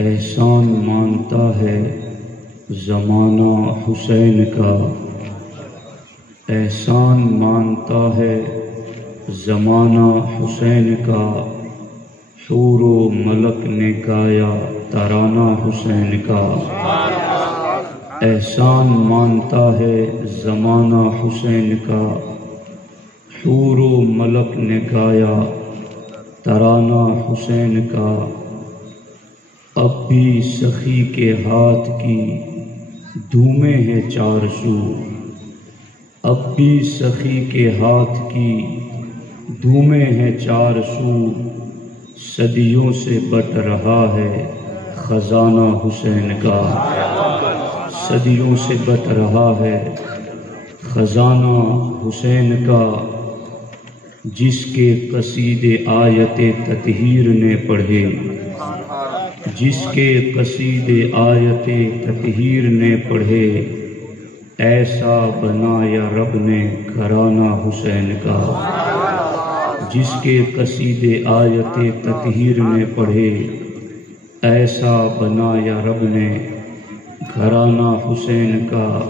احسان مانتا ہے زمانہ حسین کا، احسان مانتا ہے زمانہ حسین کا، حور و ملک نے گایا ترانہ حسین کا۔ احسان مانتا ہے زمانہ حسین کا، حور و ملک نے گایا ترانہ حسین کا۔ اب بھی سخی کے ہاتھ کی دھومیں ہیں چار سو، اب بھی سخی کے ہاتھ کی دھومیں ہیں چار سو، صدیوں سے بٹ رہا ہے خزانہ حسین کا، صدیوں سے بٹ رہا ہے خزانہ حسین کا۔ جس کے قصیدے آیت تطہیر نے پڑھے، جس کے قصیدے آیت تطہیر نے پڑھے، ایسا بنایا رب نے گھرانہ حسین کا۔ جس کے قصیدے آیت تطہیر نے پڑھے، ایسا بنایا رب نے گھرانہ حسین کا۔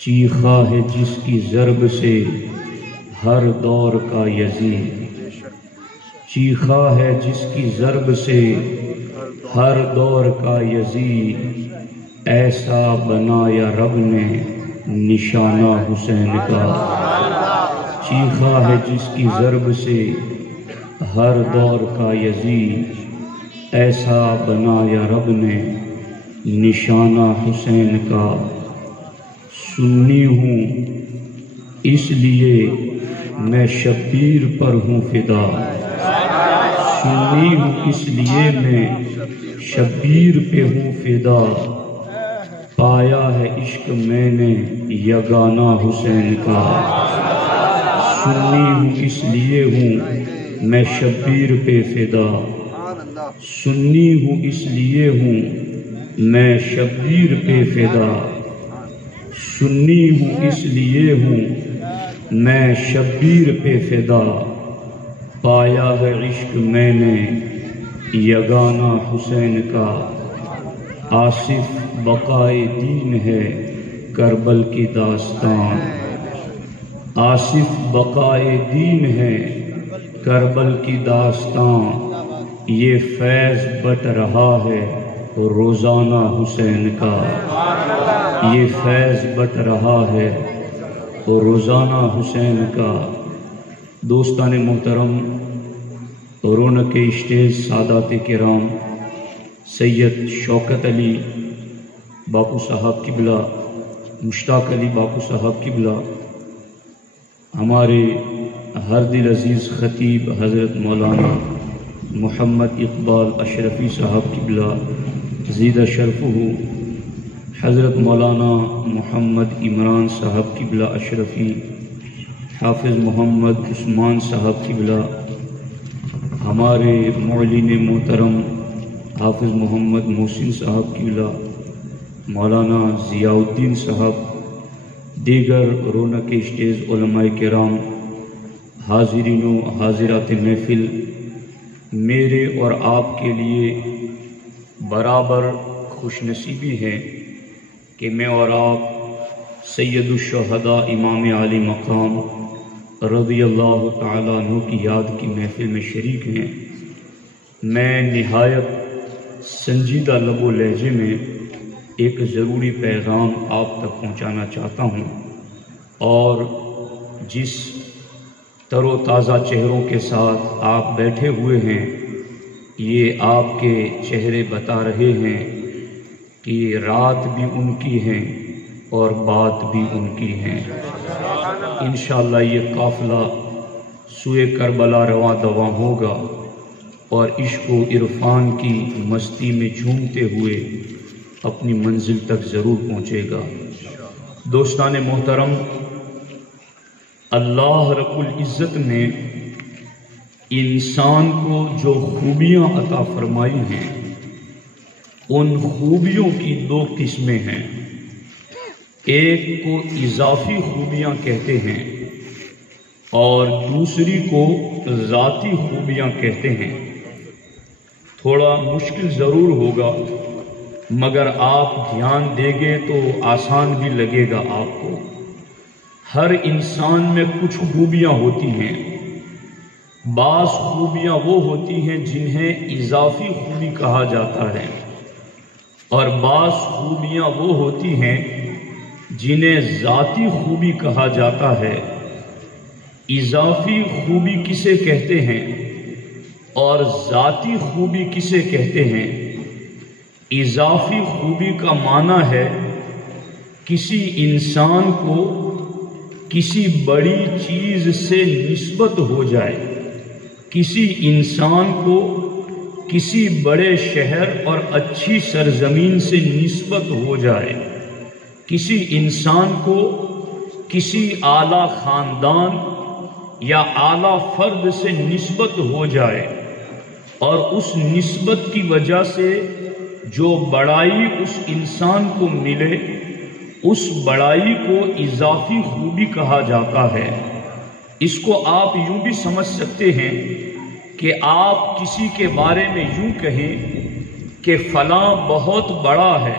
چیخا ہے جس کی ضرب سے ہر دور کا یزید، چیخا ہے جس کی ضرب سے ہر دور کا یزید، ایسا بنایا رب نے نشانہ حسین کا۔ چیخا ہے جس کی ضرب سے ہر دور کا یزید، ایسا بنایا رب نے نشانہ حسین کا۔ سنی ہوں اس لیے میں شبیر پر ہوں فدا، سنی ہوں اس لیے میں شبیر پہ ہوں فدا، پایا ہے عشق میں نے یگانہ حسین کا۔ سنی ہوں اس لیے ہوں میں شبیر پہ فدا، سنی ہوں اس لیے ہوں میں شبیر پہ فدا، سنی ہوں اس لیے ہوں میں شبیر پہ فدا، پایا ہے عشق میں نے یگانہ حسین کا۔ آصف بقائے دین ہے کربل کی داستان، آصف بقائے دین ہے کربل کی داستان، یہ فیض بٹ رہا ہے روزانہ حسین کا، یہ فیض بٹ رہا ہے روزانہ حسین کا۔ دوستان محترم، رونق اسٹیج سادات کرام، سید شوکت علی باپو صاحب قبلہ، مشتاق علی باپو صاحب قبلہ، ہمارے ہر دل عزیز خطیب حضرت مولانا محمد اقبال اشرفی صاحب قبلہ زیدہ شرفہ، حضرت مولانا محمد عمران صاحب قبلہ اشرفی، حافظ محمد عثمان صاحب قبلہ، ہمارے معلن محترم حافظ محمد محسن صاحب قبلہ، مولانا ضیاء الدین صاحب، دیگر رونق اسٹیج علماء کرام، حاضرین و حاضرات محفل، میرے اور آپ کے لیے برابر خوش نصیبی ہے کہ میں اور آپ سید الشہداء امام عالی مقام رضی اللہ تعالیٰ عنہ کی یاد کی محفل میں شریک ہیں۔ میں نہایت سنجیدہ لب و لہجے میں ایک ضروری پیغام آپ تک پہنچانا چاہتا ہوں، اور جس تر و تازہ چہروں کے ساتھ آپ بیٹھے ہوئے ہیں، یہ آپ کے چہرے بتا رہے ہیں کہ رات بھی ان کی ہیں اور بات بھی ان کی ہیں۔ انشاءاللہ یہ قافلہ سوئے کربلا رواں دواں ہوگا اور عشق و عرفان کی مستی میں جھومتے ہوئے اپنی منزل تک ضرور پہنچے گا۔ دوستان محترم، اللہ رب العزت نے انسان کو جو خوبیاں عطا فرمائی ہیں، ان خوبیوں کی دو قسمیں ہیں۔ ایک کو اضافی خوبیاں کہتے ہیں اور دوسری کو ذاتی خوبیاں کہتے ہیں۔ تھوڑا مشکل ضرور ہوگا، مگر آپ دھیان دیں گے تو آسان بھی لگے گا آپ کو۔ ہر انسان میں کچھ خوبیاں ہوتی ہیں، بعض خوبیاں وہ ہوتی ہیں جنہیں اضافی خوبی کہا جاتا ہے، اور بعض خوبیاں وہ ہوتی ہیں جنہیں ذاتی خوبی کہا جاتا ہے۔ اضافی خوبی کسے کہتے ہیں اور ذاتی خوبی کسے کہتے ہیں؟ اضافی خوبی کا معنی ہے کسی انسان کو کسی بڑی چیز سے نسبت ہو جائے، کسی انسان کو کسی بڑے شہر اور اچھی سرزمین سے نسبت ہو جائے، کسی انسان کو کسی اعلیٰ خاندان یا اعلیٰ فرد سے نسبت ہو جائے، اور اس نسبت کی وجہ سے جو بڑائی اس انسان کو ملے، اس بڑائی کو اضافی خوبی کہا جاتا ہے۔ اس کو آپ یوں بھی سمجھ سکتے ہیں کہ آپ کسی کے بارے میں یوں کہیں کہ فلاں بہت بڑا ہے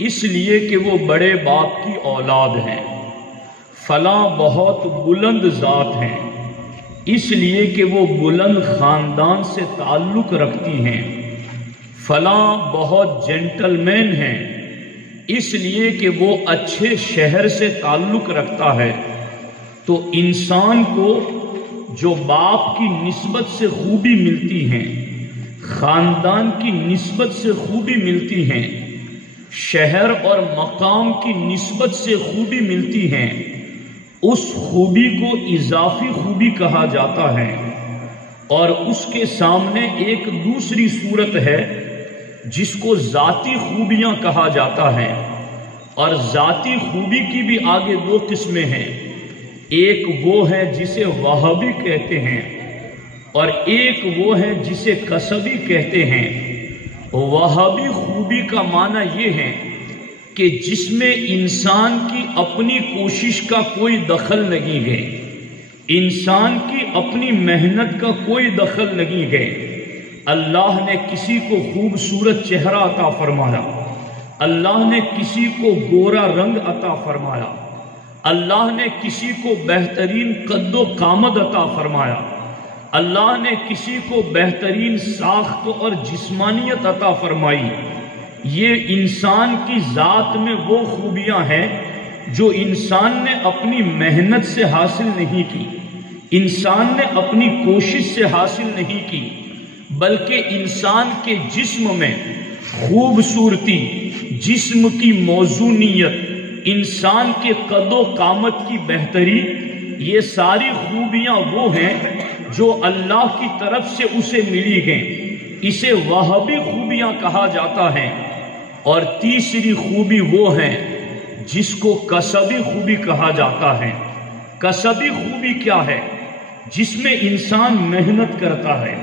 اس لیے کہ وہ بڑے باپ کی اولاد ہیں، فلاں بہت بلند ذات ہیں اس لیے کہ وہ بلند خاندان سے تعلق رکھتی ہیں، فلاں بہت جینٹل مین ہیں اس لیے کہ وہ اچھے شہر سے تعلق رکھتا ہے۔ تو انسان کو جو باپ کی نسبت سے خوبی ملتی ہیں، خاندان کی نسبت سے خوبی ملتی ہیں، شہر اور مقام کی نسبت سے خوبی ملتی ہیں، اس خوبی کو اضافی خوبی کہا جاتا ہے۔ اور اس کے سامنے ایک دوسری صورت ہے جس کو ذاتی خوبیاں کہا جاتا ہے، اور ذاتی خوبی کی بھی آگے دو قسمیں ہیں۔ ایک وہ ہے جسے وہابی کہتے ہیں، اور ایک وہ ہے جسے کسبی کہتے ہیں۔ وہابی خوبی کا معنی یہ ہے کہ جس میں انسان کی اپنی کوشش کا کوئی دخل نہیں ہے، انسان کی اپنی محنت کا کوئی دخل نہیں ہے۔ اللہ نے کسی کو خوبصورت چہرہ عطا فرمایا، اللہ نے کسی کو گورا رنگ عطا فرمایا، اللہ نے کسی کو بہترین قد و قامت عطا فرمایا، اللہ نے کسی کو بہترین ساخت اور جسمانیت عطا فرمائی۔ یہ انسان کی ذات میں وہ خوبیاں ہیں جو انسان نے اپنی محنت سے حاصل نہیں کی، انسان نے اپنی کوشش سے حاصل نہیں کی، بلکہ انسان کے جسم میں خوبصورتی، جسم کی موزونیت، انسان کے قد و قامت کی بہتری، یہ ساری خوبیاں وہ ہیں جو اللہ کی طرف سے اسے ملی گئیں۔ اسے وہابی خوبیاں کہا جاتا ہے۔ اور تیسری خوبی وہ ہے جس کو کسبی خوبی کہا جاتا ہے۔ کسبی خوبی کیا ہے؟ جس میں انسان محنت کرتا ہے،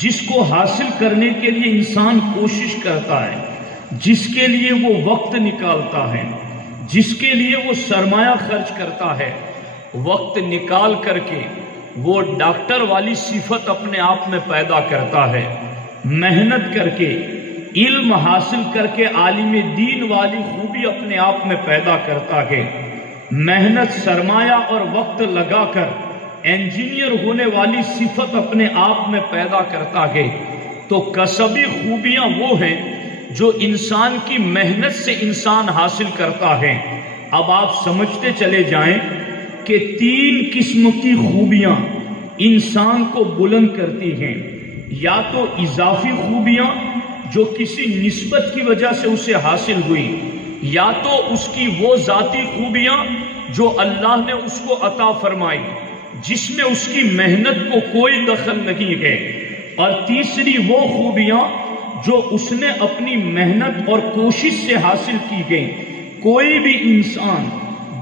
جس کو حاصل کرنے کے لیے انسان کوشش کرتا ہے، جس کے لیے وہ وقت نکالتا ہے، جس کے لیے وہ سرمایہ خرچ کرتا ہے، وقت نکال کر کے وہ ڈاکٹر والی صفت اپنے آپ میں پیدا کرتا ہے، محنت کر کے علم حاصل کر کے عالم دین والی خوبی اپنے آپ میں پیدا کرتا ہے، محنت سرمایہ اور وقت لگا کر انجینئر ہونے والی صفت اپنے آپ میں پیدا کرتا ہے۔ تو کسبی خوبیاں وہ ہیں جو انسان کی محنت سے انسان حاصل کرتا ہے۔ اب آپ سمجھتے چلے جائیں کہ تین قسم کی خوبیاں انسان کو بلند کرتی ہیں، یا تو اضافی خوبیاں جو کسی نسبت کی وجہ سے اسے حاصل ہوئی، یا تو اس کی وہ ذاتی خوبیاں جو اللہ نے اس کو عطا فرمائی جس میں اس کی محنت کو کوئی دخل نہیں ہے، اور تیسری وہ خوبیاں جو اس نے اپنی محنت اور کوشش سے حاصل کی گئی۔ کوئی بھی انسان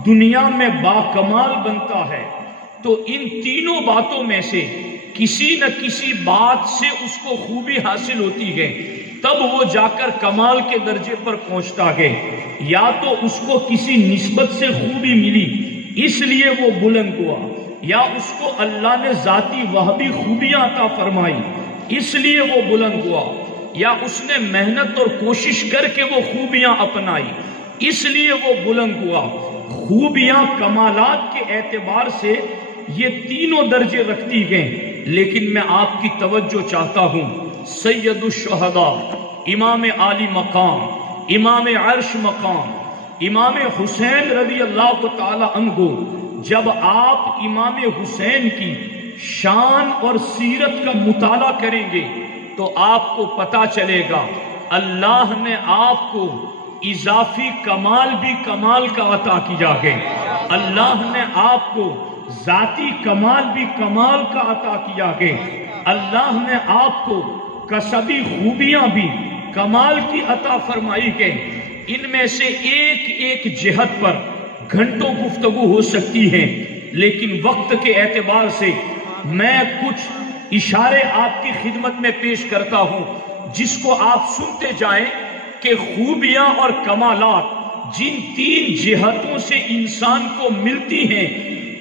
دنیا میں باکمال بنتا ہے تو ان تینوں باتوں میں سے کسی نہ کسی بات سے اس کو خوبی حاصل ہوتی ہے، تب وہ جا کر کمال کے درجے پر پہنچتا ہے۔ یا تو اس کو کسی نسبت سے خوبی ملی اس لیے وہ بلند ہوا، یا اس کو اللہ نے ذاتی وہابی خوبیاں عطا فرمائی اس لیے وہ بلند ہوا، یا اس نے محنت اور کوشش کر کے وہ خوبیاں اپنائی اس لیے وہ بلند ہوا۔ خوبیاں کمالات کے اعتبار سے یہ تینوں درجے رکھتی گئیں، لیکن میں آپ کی توجہ چاہتا ہوں، سید الشہداء، امام عالی مقام، امام عرش مقام، امام حسین رضی اللہ تعالی عنہ، جب آپ امام حسین کی شان اور سیرت کا مطالعہ کریں گے تو آپ کو پتہ چلے گا اللہ نے آپ کو اضافی کمال بھی کمال کا عطا کیا ہے، اللہ نے آپ کو ذاتی کمال بھی کمال کا عطا کیا ہے، اللہ نے آپ کو کسبی خوبیاں بھی کمال کی عطا فرمائی ہے۔ ان میں سے ایک ایک جہت پر گھنٹوں گفتگو ہو سکتی ہے، لیکن وقت کے اعتبار سے میں کچھ اشارے آپ کی خدمت میں پیش کرتا ہوں جس کو آپ سنتے جائیں کہ خوبیاں اور کمالات جن تین جہتوں سے انسان کو ملتی ہیں،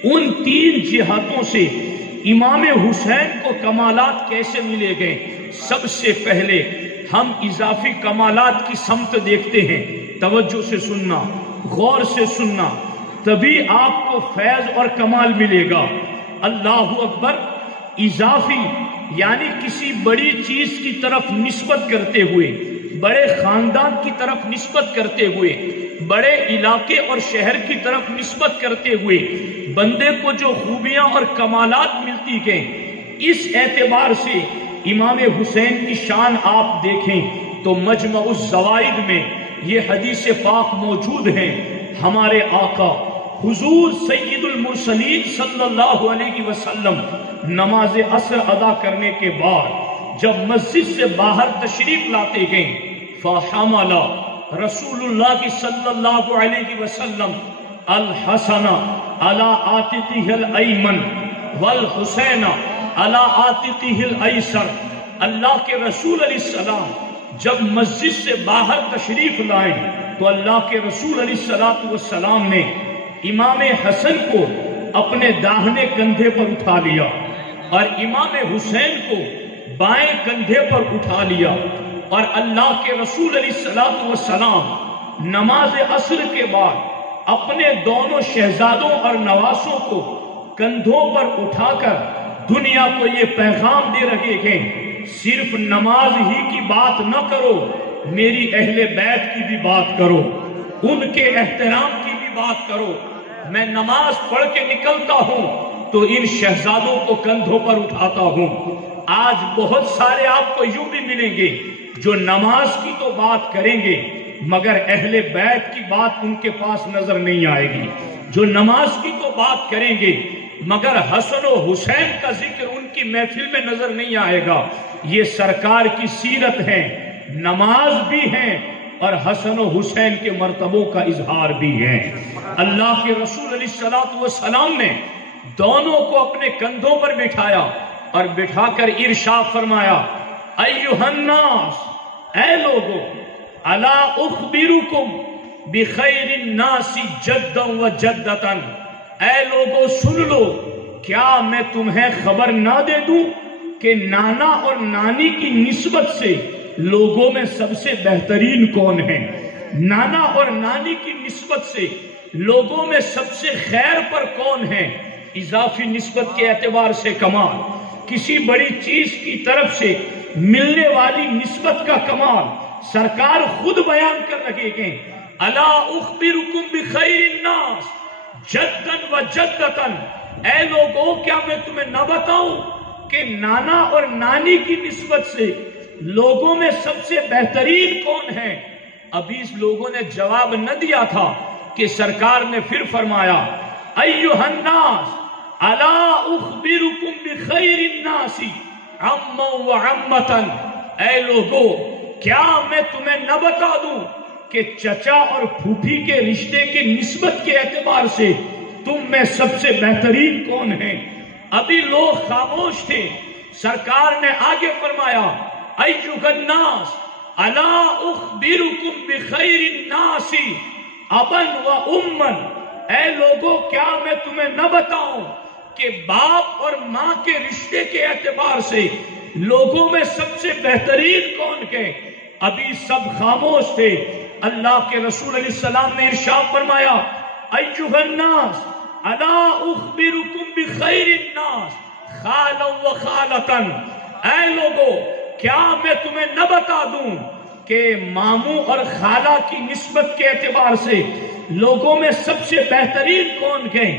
ان تین جہتوں سے امام حسین کو کمالات کیسے ملے گئے۔ سب سے پہلے ہم اضافی کمالات کی سمت دیکھتے ہیں، توجہ سے سننا، غور سے سننا، تبھی آپ کو فیض اور کمال ملے گا۔ اللہ اکبر۔ اضافی یعنی کسی بڑی چیز کی طرف نسبت کرتے ہوئے، بڑے خاندان کی طرف نسبت کرتے ہوئے، بڑے علاقے اور شہر کی طرف نسبت کرتے ہوئے بندے کو جو خوبیاں اور کمالات ملتی گئیں، اس اعتبار سے امام حسین کی شان آپ دیکھیں تو مجمع الزوائد میں یہ حدیث پاک موجود ہے۔ ہمارے آقا حضور سید المرسلین صلی اللہ علیہ وسلم نماز عصر ادا کرنے کے بعد جب مسجد سے باہر تشریف لاتے گئے، فحمل رسول اللہ صلی اللہ علیہ وسلم الحسن علی عاتقہ الایمن والحسین علی عاتقہ الایسر۔ اللہ کے رسول علیہ السلام جب مسجد سے باہر تشریف لائے تو اللہ کے رسول علیہ السلام نے امام حسن کو اپنے داہنے کندھے پر اٹھا لیا اور امام حسین کو بائیں کندھے پر اٹھا لیا، اور اللہ کے رسول علیہ السلام نماز عصر کے بعد اپنے دونوں شہزادوں اور نواسوں کو کندھوں پر اٹھا کر دنیا کو یہ پیغام دے رہے ہیں، صرف نماز ہی کی بات نہ کرو، میری اہل بیت کی بھی بات کرو، ان کے احترام کی بھی بات کرو۔ میں نماز پڑھ کے نکلتا ہوں تو ان شہزادوں کو کندھوں پر اٹھاتا ہوں۔ آج بہت سارے آپ کو یوں بھی ملیں گے جو نماز کی تو بات کریں گے مگر اہل بیت کی بات ان کے پاس نظر نہیں آئے گی، جو نماز کی تو بات کریں گے مگر حسن و حسین کا ذکر ان کی محفل میں نظر نہیں آئے گا۔ یہ سرکار کی سیرت ہے، نماز بھی ہے اور حسن و حسین کے مرتبوں کا اظہار بھی ہے۔ اللہ کے رسول علیہ السلام نے دونوں کو اپنے کندھوں پر بٹھایا اور بٹھا کر ارشاد فرمایا، ایھا الناس، اے لوگو، الا اخبرکم بخیر الناس جدا و جدتا، اے لوگو سن لو، کیا میں تمہیں خبر نہ دے دوں کہ نانا اور نانی کی نسبت سے لوگوں میں سب سے بہترین کون ہے؟ نانا اور نانی کی نسبت سے لوگوں میں سب سے خیر پر کون ہے؟ اضافی نسبت کے اعتبار سے کمال، کسی بڑی چیز کی طرف سے ملنے والی نسبت کا کمال سرکار خود بیان کر رہے ہیں۔ الا اخبرکم بخیر الناس جدا و جدتا، اے لوگوں کیا میں تمہیں نہ بتاؤں کہ نانا اور نانی کی نسبت سے لوگوں میں سب سے بہترین کون ہے؟ ابھی اس لوگوں نے جواب نہ دیا تھا کہ سرکار نے پھر فرمایا، ایھا الناس الا اخبرکم بخیر الناس عما و عمتا، اے لوگو کیا میں تمہیں نہ بتا دوں کہ چچا اور پھوپھی کے رشتے کے نسبت کے اعتبار سے تم میں سب سے بہترین کون ہیں؟ ابھی لوگ خاموش تھے، سرکار نے آگے فرمایا، ایھا الناس الا اخبرکم بخیر الناس ابا و اما، اے لوگوں کیا میں تمہیں نہ بتاؤں کہ باپ اور ماں کے رشتے کے اعتبار سے لوگوں میں سب سے بہترین کون کے؟ ابھی سب خاموش تھے. اللہ کے رسول علیہ السلام نے ارشاد فرمایا ایھا الناس الا اخبرکم بخیر الناس خالا و خالتا، اے لوگو کیا میں تمہیں نہ بتا دوں کہ ماموں اور خالہ کی نسبت کے اعتبار سے لوگوں میں سب سے بہترین کون گئے؟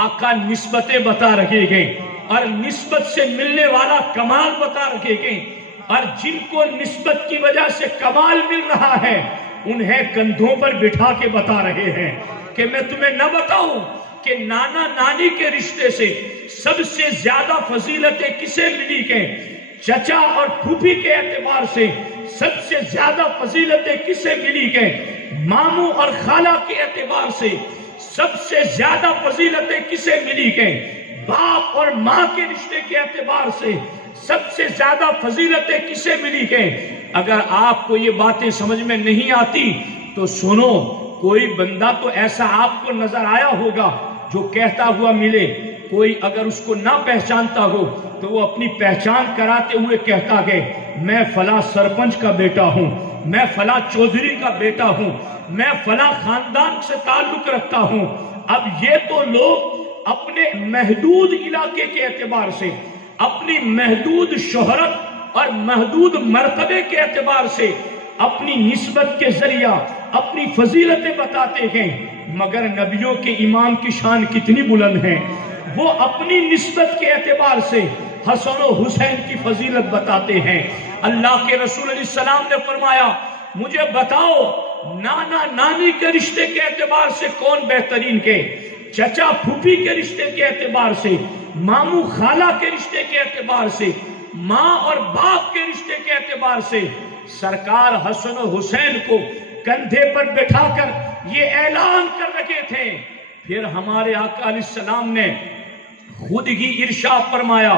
آقا نسبتیں بتا رکھے گئے اور نسبت سے ملنے والا کمال بتا رکھے گئے، اور جن کو نسبت کی وجہ سے کمال مل رہا ہے انہیں کندھوں پر بٹھا کے بتا رہے ہیں کہ میں تمہیں نہ بتاؤں کہ نانا نانی کے رشتے سے سب سے زیادہ فضیلتیں کسے ملی گئیں؟ چچا اور پھوپھی کے اعتبار سے سب سے زیادہ فضیلتیں کسے ملی گئیں؟ ماموں اور خالہ کے اعتبار سے سب سے زیادہ فضیلتیں کسے ملی گئیں؟ باپ اور ماں کے رشتے کے اعتبار سے سب سے زیادہ فضیلتیں کسے ملی گئیں؟ اگر آپ کو یہ باتیں سمجھ میں نہیں آتی تو سنو، کوئی بندہ تو ایسا آپ کو نظر آیا ہوگا جو کہتا ہوا ملے. کوئی اگر اس کو نہ پہچانتا ہو تو وہ اپنی پہچان کراتے ہوئے کہتا کہ میں فلاں سرپنچ کا بیٹا ہوں، میں فلاں چودھری کا بیٹا ہوں، میں فلاں خاندان سے تعلق رکھتا ہوں. اب یہ تو لوگ اپنے محدود علاقے کے اعتبار سے، اپنی محدود شہرت اور محدود مرتبے کے اعتبار سے اپنی نسبت کے ذریعہ اپنی فضیلتیں بتاتے ہیں، مگر نبیوں کے امام کی شان کتنی بلند ہے. وہ اپنی نسبت کے اعتبار سے حسن و حسین کی فضیلت بتاتے ہیں. اللہ کے رسول علیہ السلام نے فرمایا مجھے بتاؤ نانا نانی کے رشتے کے اعتبار سے کون بہترین کے؟ چچا پھوپھی کے رشتے کے اعتبار سے، ماموں خالہ کے رشتے کے اعتبار سے، ماں اور باپ کے رشتے کے اعتبار سے. سرکار حسن و حسین کو کندھے پر بٹھا کر یہ اعلان کر رکھے تھے. پھر ہمارے آقا علیہ السلام نے خود ہی ارشاد فرمایا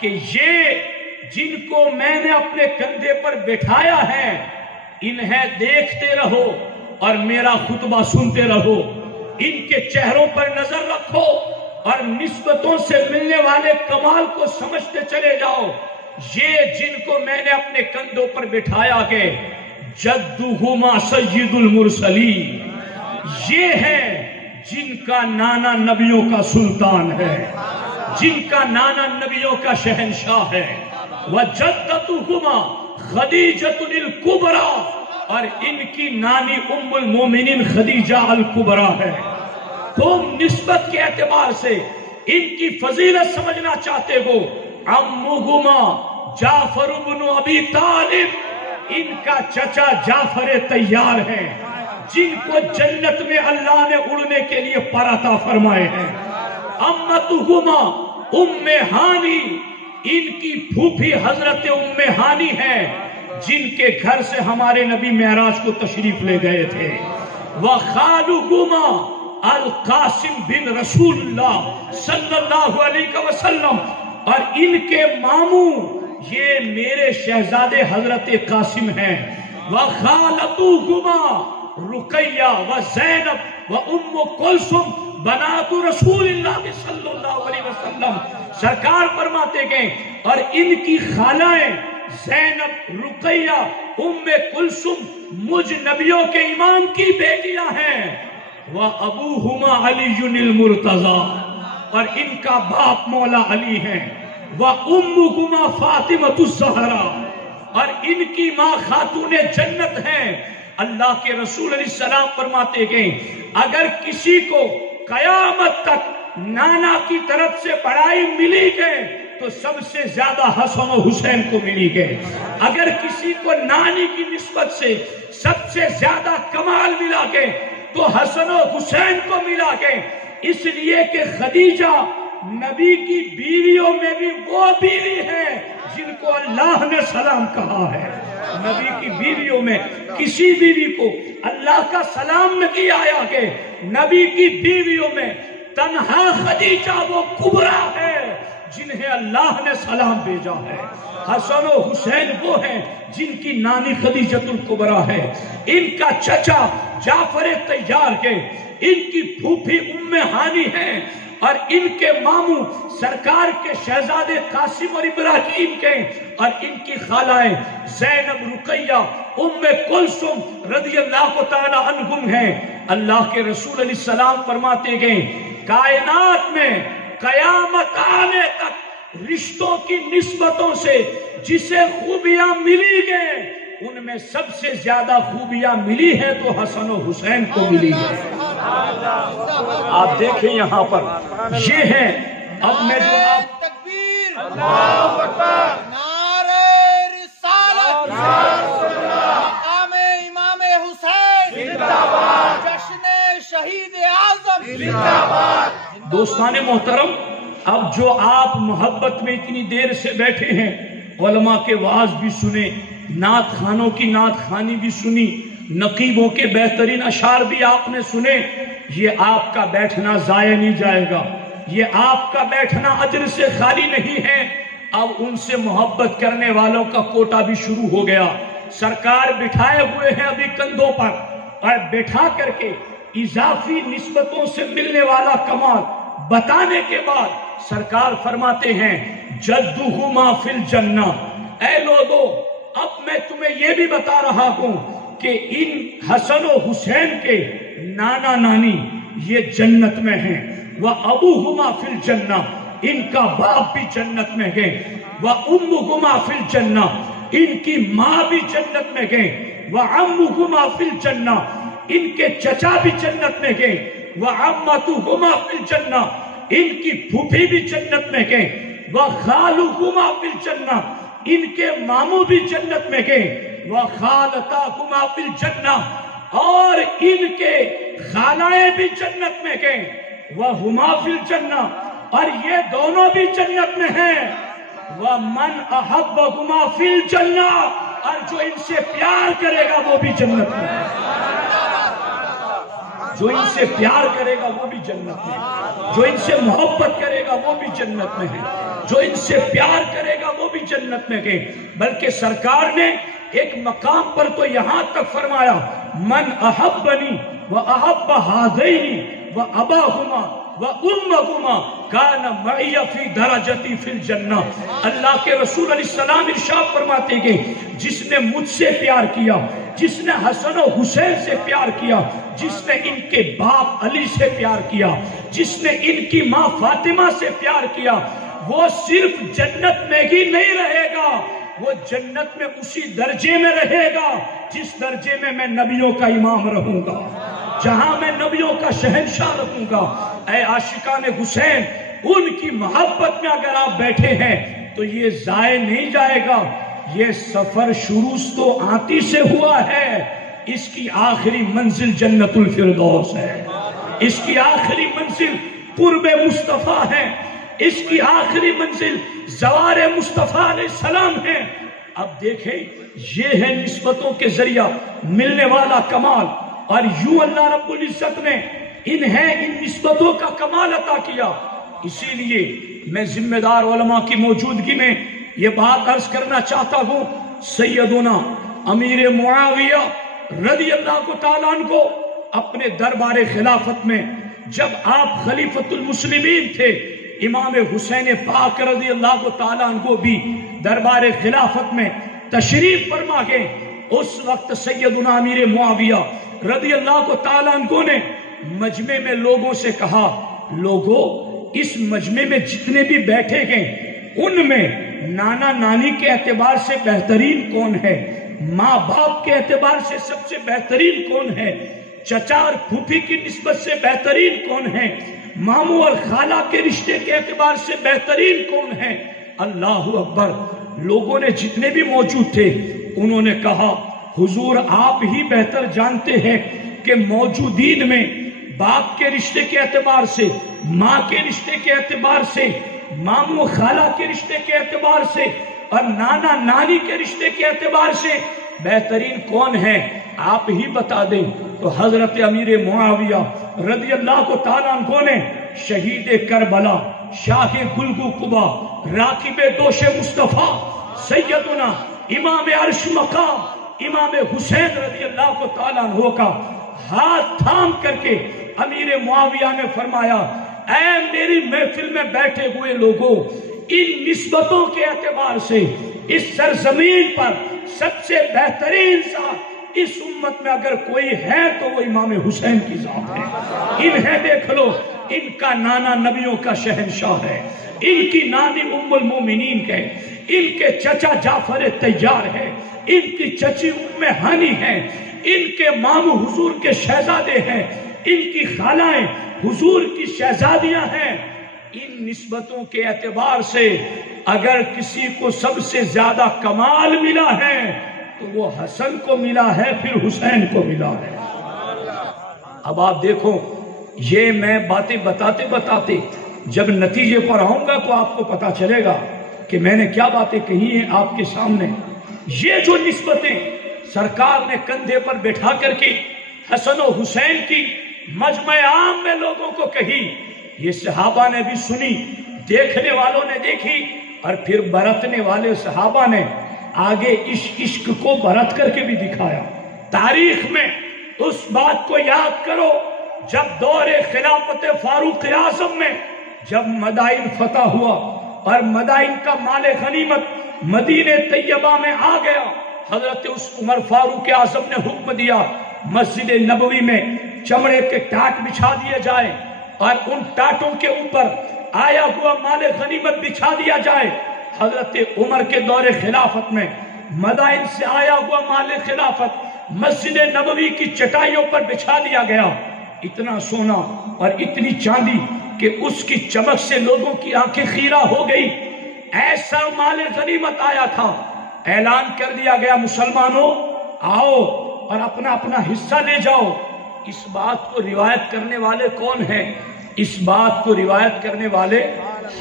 کہ یہ جن کو میں نے اپنے کندھے پر بٹھایا ہے انہیں دیکھتے رہو اور میرا خطبہ سنتے رہو، ان کے چہروں پر نظر رکھو اور نسبتوں سے ملنے والے کمال کو سمجھتے چلے جاؤ. یہ جن کو میں نے اپنے کندھوں پر بٹھایا کہ جدہما سید المرسلین، یہ ہے جن کا نانا نبیوں کا سلطان ہے، جن کا نانا نبیوں کا شہنشاہ ہے. وجدتہما خدیجۃ الکبریٰ، اور ان کی نانی ام المومنین خدیجہ الکبریٰ ہے. تم نسبت کے اعتبار سے ان کی فضیلت سمجھنا چاہتے ہو، عمہما جعفر بن ابی طالب، ان کا چچا جعفر طیار ہے جن کو جنت میں اللہ نے اڑنے کے لیے پر عطا فرمائے ہیں. امتہما ام ہانی، ان کی پھوپھی حضرت ام ہانی ہے جن کے گھر سے ہمارے نبی معراج کو تشریف لے گئے تھے. وخالہما القاسم بن رسول اللہ صلی اللہ علیہ وسلم، اور ان کے ماموں یہ میرے شہزادے حضرت قاسم ہیں. وخالتہما رقیہ و زینب و ام کلثوم بنات رسول اللہ صلی اللہ علیہ وسلم. سرکار فرماتے گئے اور ان کی خالائیں زینب، رقیہ، ام کلثوم مجھ نبیوں کے امام کی بیٹیاں ہیں. وابوہما علی المرتضی، اور ان کا باپ مولا علی ہے. وامہما فاطمۃ الزہرا، اور ان کی ماں خاتون جنت ہے. اللہ کے رسول علیہ السلام فرماتے گئے اگر کسی کو قیامت تک نانا کی طرف سے بڑائی ملی گئے تو سب سے زیادہ حسن و حسین کو ملی گئے. اگر کسی کو نانی کی نسبت سے سب سے زیادہ کمال ملا گئے تو حسن و حسین کو ملا گئے. اس لیے کہ خدیجہ نبی کی بیویوں میں بھی وہ بیوی ہے جن کو اللہ نے سلام کہا ہے. نبی کی بیویوں میں کسی بیوی کو اللہ کا سلام نہیں آیا کہ نبی کی بیویوں میں تنہا خدیجہ وہ کبریٰ ہے جنہیں اللہ نے سلام بھیجا ہے. حسن و حسین وہ ہیں جن کی نانی خدیجۃ الکبریٰ ہے، ان کا چچا جعفر طیار ہے، ان کی پھوپھی ام ہانی ہے، اور ان کے ماموں سرکار کے شہزادے قاسم اور ابراہیم کے اور ان کی خالائیں زینب، رقیہ، ام کلثوم رضی اللہ تعالی عنہم ہیں۔ اللہ کے رسول علیہ السلام فرماتے گئے کائنات میں قیامت آنے تک رشتوں کی نسبتوں سے جسے خوبیاں ملی گئے ان میں سب سے زیادہ خوبیاں ملی ہیں تو حسن و حسین کو ملی ہے۔ آپ دیکھیں یہاں پر یہ ہے، اب میں جو آپ تکبیر، اللہ اکبر، نعرہ رسالت، مقام امام حسین زندہ باد، جشن شہید اعظم زندہ باد۔ دوستان محترم، اب جو آپ محبت میں اتنی دیر سے بیٹھے ہیں، علماء کے وعظ بھی سنے، نعت خانوں کی نعت خانی بھی سنی، نقیبوں کے بہترین اشعار بھی آپ نے سنے، یہ آپ کا بیٹھنا ضائع نہیں جائے گا، یہ آپ کا بیٹھنا اجر سے خالی نہیں ہے۔ اب ان سے محبت کرنے والوں کا کوٹا بھی شروع ہو گیا۔ سرکار بٹھائے ہوئے ہیں ابھی کندھوں پر، اور بٹھا کر کے اضافی نسبتوں سے ملنے والا کمال بتانے کے بعد سرکار فرماتے ہیں جدہما فی الجنہ، اے لوگو اب میں تمہیں یہ بھی بتا رہا ہوں کہ ان حسن و حسین کے نانا نانی یہ جنت میں ہیں، وَأَبُوهُمَا فِي الْجَنَّةِ، ان کا باپ بھی جنت میں گئے، وَأُمُّهُمَا فِي الْجَنَّةِ، ان کی ماں بھی جنت میں گئے، وَعَمُّهُمَا فِي الْجَنَّةِ، ان کے چچا بھی جنت میں گئے، وَعَمَّتُهُمَا فِي الْجَنَّةِ، ان کی پھوپھی بھی جنت میں گئے، وَخَالُهُمَا فِي الْجَنَّةِ، ان کے ماموں بھی جنت میں گئے، وَخَالَتَاهُمَا فِي الْجَنَّةِ، اور ان کے خالائیں بھی جنت میں گئے، وَهُمَا فِي الْجَنَّةِ، اور یہ دونوں بھی جنت میں ہیں، وَمَنْ أَحَبَّهُمَا فِي الْجَنَّةِ، اور جو ان سے پیار کرے گا وہ بھی جنت میں ہے، جو ان سے پیار کرے گا وہ بھی جنت میں ہے، جو ان سے محبت کرے گا وہ بھی جنت میں ہے، جو ان سے پیار کرے گا وہ بھی جنت میں گئے۔ بلکہ سرکار نے ایک مقام پر تو یہاں تک فرمایا من احبنی و احب ہذین و اباہما و امہما کان معی فی درجتی فی الجنہ۔ اللہ کے رسول علیہ السلام ارشاد فرماتے گئے جس نے مجھ سے پیار کیا، جس نے حسن و حسین سے پیار کیا، جس نے ان کے باپ علی سے پیار کیا، جس نے ان کی ماں فاطمہ سے پیار کیا، وہ صرف جنت میں ہی نہیں رہے گا، وہ جنت میں اسی درجے میں رہے گا جس درجے میں میں نبیوں کا امام رہوں گا، جہاں میں نبیوں کا شہنشاہ رہوں گا۔ اے عاشقان حسین، ان کی محبت میں اگر آپ بیٹھے ہیں تو یہ ضائع نہیں جائے گا۔ یہ سفر شروع تو آتی سے ہوا ہے، اس کی آخری منزل جنت الفردوس ہے، اس کی آخری منزل قرب مصطفیٰ ہے، اس کی آخری منزل زوار مصطفیٰ علیہ السلام ہے۔ اب دیکھیں یہ ہے نسبتوں کے ذریعہ ملنے والا کمال، اور یوں اللہ رب العزت نے انہیں ان نسبتوں کا کمال عطا کیا۔ اسی لیے میں ذمہ دار علماء کی موجودگی میں یہ بات عرض کرنا چاہتا ہوں، سیدنا امیر معاویہ رضی اللہ تعالیٰ عنہ کو اپنے دربار خلافت میں جب آپ خلیفۃ المسلمین تھے، امام حسین پاک رضی اللہ تعالیٰ عنہ بھی دربار خلافت میں تشریف فرما گئے۔ اس وقت سیدنا امیر معاویہ رضی اللہ تعالیٰ عنہ نے مجمع میں لوگوں سے کہا، لوگوں اس مجمع میں جتنے بھی بیٹھے گئے ان میں نانا نانی کے اعتبار سے بہترین کون ہے، ماں باپ کے اعتبار سے سب سے بہترین کون ہے، چچا اور پھوپھی کی نسبت سے بہترین کون ہے، ماموں اور خالہ کے رشتے کے اعتبار سے بہترین کون ہے۔ اللہ اکبر، لوگوں نے جتنے بھی موجود تھے انہوں نے کہا حضور آپ ہی بہتر جانتے ہیں کہ موجودین میں باپ کے رشتے کے اعتبار سے، ماں کے رشتے کے اعتبار سے، ماموں خالہ کے رشتے کے اعتبار سے اور نانا نانی کے رشتے کے اعتبار سے بہترین کون ہے، آپ ہی بتا دیں۔ تو حضرت امیر معاویہ رضی اللہ تعالیٰ عنہ نے شہید کربلا، شاہ گلگو قبا، راکب دوش مصطفیٰ، سیدنا امام عرش مقام امام حسین رضی اللہ تعالیٰ عنہ کا ہاتھ تھام کر کے امیر معاویہ نے فرمایا اے میری محفل میں بیٹھے ہوئے لوگوں، ان نسبتوں کے اعتبار سے اس سرزمین پر سب سے بہترین ذات اس امت میں اگر کوئی ہے تو وہ امام حسین کی ذات ہے۔ انہیں دیکھ لو، ان کا نانا نبیوں کا شہنشاہ ہے، ان کی نانی ام المومنین ہے، ان کے چچا جعفر طیار ہے، ان کی چچی ام ہانی ہے، ان کے ماموں حضور کے شہزادے ہیں، ان کی خالائیں حضور کی شہزادیاں ہیں۔ ان نسبتوں کے اعتبار سے اگر کسی کو سب سے زیادہ کمال ملا ہے تو وہ حسن کو ملا ہے، پھر حسین کو ملا ہے۔ اب آپ دیکھو، یہ میں باتیں بتاتے بتاتے جب نتیجے پر آؤں گا تو آپ کو پتا چلے گا کہ میں نے کیا باتیں کہی ہیں آپ کے سامنے۔ یہ جو نسبتیں سرکار نے کندھے پر بٹھا کر کے حسن و حسین کی مجمع عام میں لوگوں کو کہی، یہ صحابہ نے بھی سنی، دیکھنے والوں نے دیکھی، اور پھر برتنے والے صحابہ نے آگے عشق کو برت کر کے بھی دکھایا۔ تاریخ میں اس بات کو یاد کرو، جب دور خلافت فاروق اعظم میں جب مدائن فتح ہوا اور مدائن کا مال غنیمت مدینہ طیبہ میں آ گیا، حضرت عمر فاروق اعظم نے حکم دیا مسجد نبوی میں چمڑے کے ٹاٹ بچھا دیے جائے اور ان ٹاٹوں کے اوپر آیا ہوا مال غنیمت بچھا دیا جائے۔ حضرت عمر کے دور خلافت میں مدائن سے آیا ہوا مال خلافت مسجد نبوی کی چٹائیوں پر بچھا دیا گیا۔ اتنا سونا اور اتنی چاندی کہ اس کی چمک سے لوگوں کی آنکھیں خیرہ ہو گئی۔ ایسا مال غنیمت آیا تھا، اعلان کر دیا گیا مسلمانوں آؤ اور اپنا اپنا حصہ لے جاؤ۔ اس بات کو روایت کرنے والے کون ہیں؟ اس بات کو روایت کرنے والے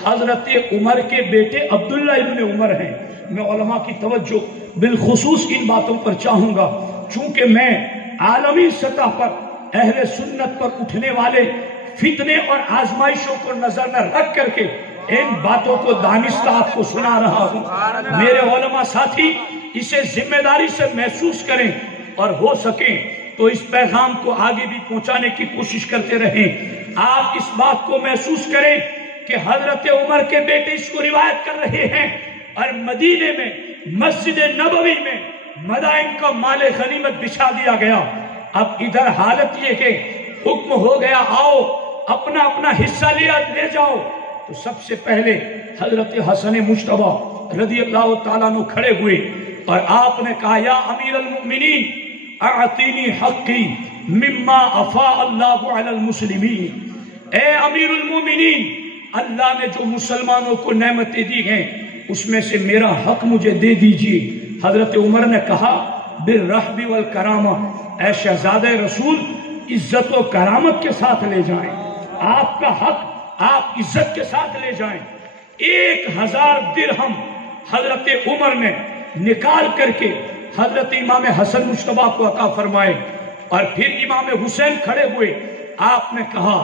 حضرت عمر کے بیٹے عبداللہ ابن عمر ہیں۔ میں علماء کی توجہ بالخصوص ان باتوں پر چاہوں گا، چونکہ میں عالمی سطح پر اہل سنت پر اٹھنے والے فتنے اور آزمائشوں کو نظر نہ رکھ کر کے ان باتوں کو دانستہ آپ کو سنا رہا ہوں۔ میرے علماء ساتھی اسے ذمہ داری سے محسوس کریں اور ہو سکیں تو اس پیغام کو آگے بھی پہنچانے کی کوشش کرتے رہیں۔ آپ اس بات کو محسوس کریں کہ حضرت عمر کے بیٹے اس کو روایت کر رہے ہیں اور مدینے میں مسجد نبوی میں مدائن کا مال غنیمت بچھا دیا گیا۔ اب ادھر حالت یہ کہ حکم ہو گیا آؤ اپنا اپنا حصہ لے جاؤ، تو سب سے پہلے حضرت حسن مجتبی رضی اللہ تعالیٰ عنہ کھڑے ہوئے اور آپ نے کہا یا امیر المؤمنین اعطینی حقی مما افاء اللہ علی المسلمین۔ اے امیر المؤمنین، اللہ نے جو مسلمانوں کو نعمتیں دی ہیں اس میں سے میرا حق مجھے دے دیجئے۔ حضرت عمر نے کہا بالرحب والکرامہ، اے شہزادہ رسول عزت و کرامت کے ساتھ لے جائیں، آپ کا حق آپ عزت کے ساتھ لے جائیں۔ 1000 درہم حضرت عمر نے نکال کر کے حضرت امام حسن مجتبی کو عطا فرمائے، اور پھر امام حسین کھڑے ہوئے، آپ نے کہا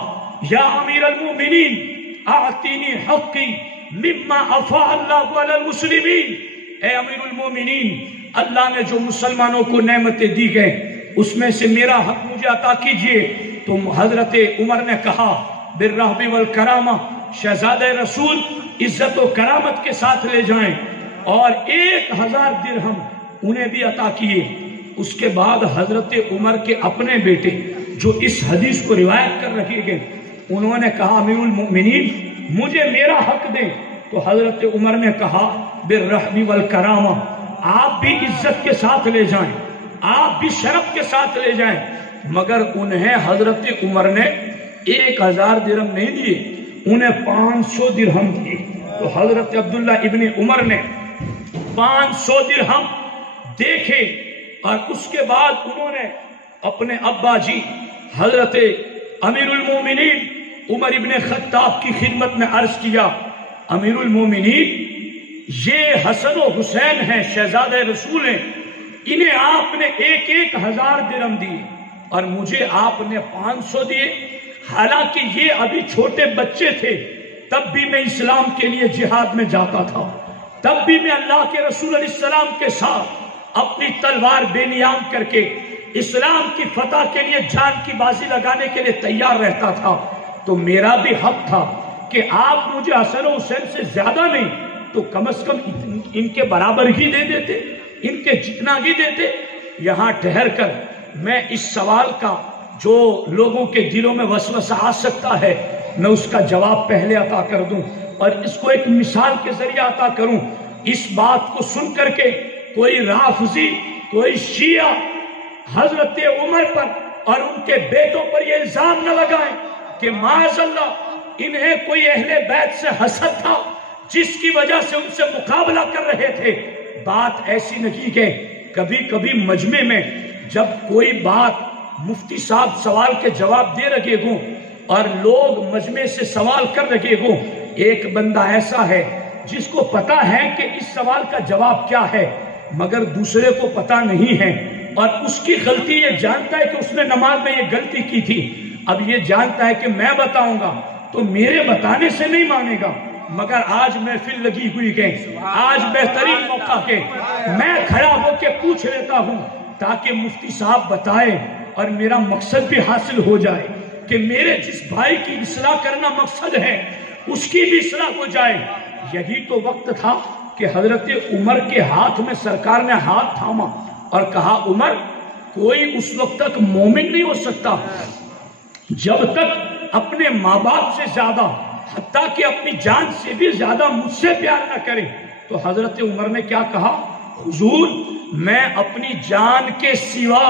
یا امیر المؤمنین اعطینی حقی مما افاء اللہ علی المسلمین۔ اے امیر المؤمنین، اللہ نے جو مسلمانوں کو نعمتیں دی گئیں اس میں سے میرا حق مجھے عطا کیجئے۔ تو حضرت عمر نے کہا بالرحب والکرامہ، شہزادہ رسول عزت و کرامت کے ساتھ لے جائیں، اور 1000 درہم انہیں بھی عطا کیے۔ اس کے بعد حضرت عمر کے اپنے بیٹے جو اس حدیث کو روایت کر رکھے گئے، انہوں نے کہا امیر المؤمنین مجھے میرا حق دیں۔ تو حضرت عمر نے کہا بالرحب والکرامہ، آپ بھی عزت کے ساتھ لے جائیں، آپ بھی شرف کے ساتھ لے جائیں۔ مگر انہیں حضرت عمر نے 1000 درہم نہیں دیے، انہیں 500 درہم دیے۔ تو حضرت عبداللہ ابن عمر نے 500 درہم دیکھے، اور اس کے بعد انہوں نے اپنے ابا جی حضرت امیر المومنین عمر ابن خطاب کی خدمت میں عرض کیا امیر المومنین یہ حسن و حسین ہیں، شہزادہ رسول ہیں، انہیں آپ نے 1000 درہم دیے اور مجھے آپ نے 500 دیے۔ حالانکہ یہ ابھی چھوٹے بچے تھے، تب بھی میں اسلام کے لیے جہاد میں جاتا تھا، تب بھی میں اللہ کے رسول علیہ السلام کے ساتھ اپنی تلوار بے نیام کر کے اسلام کی فتح کے لیے جان کی بازی لگانے کے لیے تیار رہتا تھا۔ تو میرا بھی حق تھا کہ آپ مجھے حسن و حسین سے زیادہ نہیں تو کم از کم ان کے برابر ہی دے دیتے، ان کے جتنا ہی دیتے۔ یہاں ٹھہر کر میں اس سوال کا جو لوگوں کے دلوں میں وسوسہ آ سکتا ہے میں اس کا جواب پہلے عطا کر دوں اور اس کو ایک مثال کے ذریعے عطا کروں۔ اس بات کو سن کر کے کوئی رافضی، کوئی شیعہ حضرت عمر پر اور ان کے بیٹوں پر یہ الزام نہ لگائیں کہ معاذ اللہ انہیں کوئی اہل بیت سے حسد تھا جس کی وجہ سے ان سے مقابلہ کر رہے تھے۔ بات ایسی نہیں کہ کبھی کبھی مجمع میں جب کوئی بات مفتی صاحب سوال کے جواب دے رہے ہوں اور لوگ مجمع سے سوال کر رہے ہوں، ایک بندہ ایسا ہے جس کو پتا ہے کہ اس سوال کا جواب کیا ہے مگر دوسرے کو پتا نہیں ہے، اور اس کی غلطی یہ جانتا ہے کہ اس نے نماز میں یہ غلطی کی تھی، اب یہ جانتا ہے کہ میں بتاؤں گا تو میرے بتانے سے نہیں مانے گا، مگر آج محفل لگی ہوئی ہے، آج بہترین موقع ہے، میں کھڑا ہو کے پوچھ لیتا ہوں تاکہ مفتی صاحب بتائے اور میرا مقصد بھی حاصل ہو جائے کہ میرے جس بھائی کی اصلاح کرنا مقصد ہے اس کی بھی اصلاح ہو جائے۔ یہی تو وقت تھا کہ حضرت عمر کے ہاتھ میں سرکار نے ہاتھ تھاما اور کہا عمر کوئی اس وقت تک مومن نہیں ہو سکتا جب تک اپنے ماں باپ سے زیادہ حتیٰ کہ اپنی جان سے بھی زیادہ مجھ سے پیار نہ کرے۔ تو حضرت عمر نے کیا کہا؟ حضور میں اپنی جان کے سوا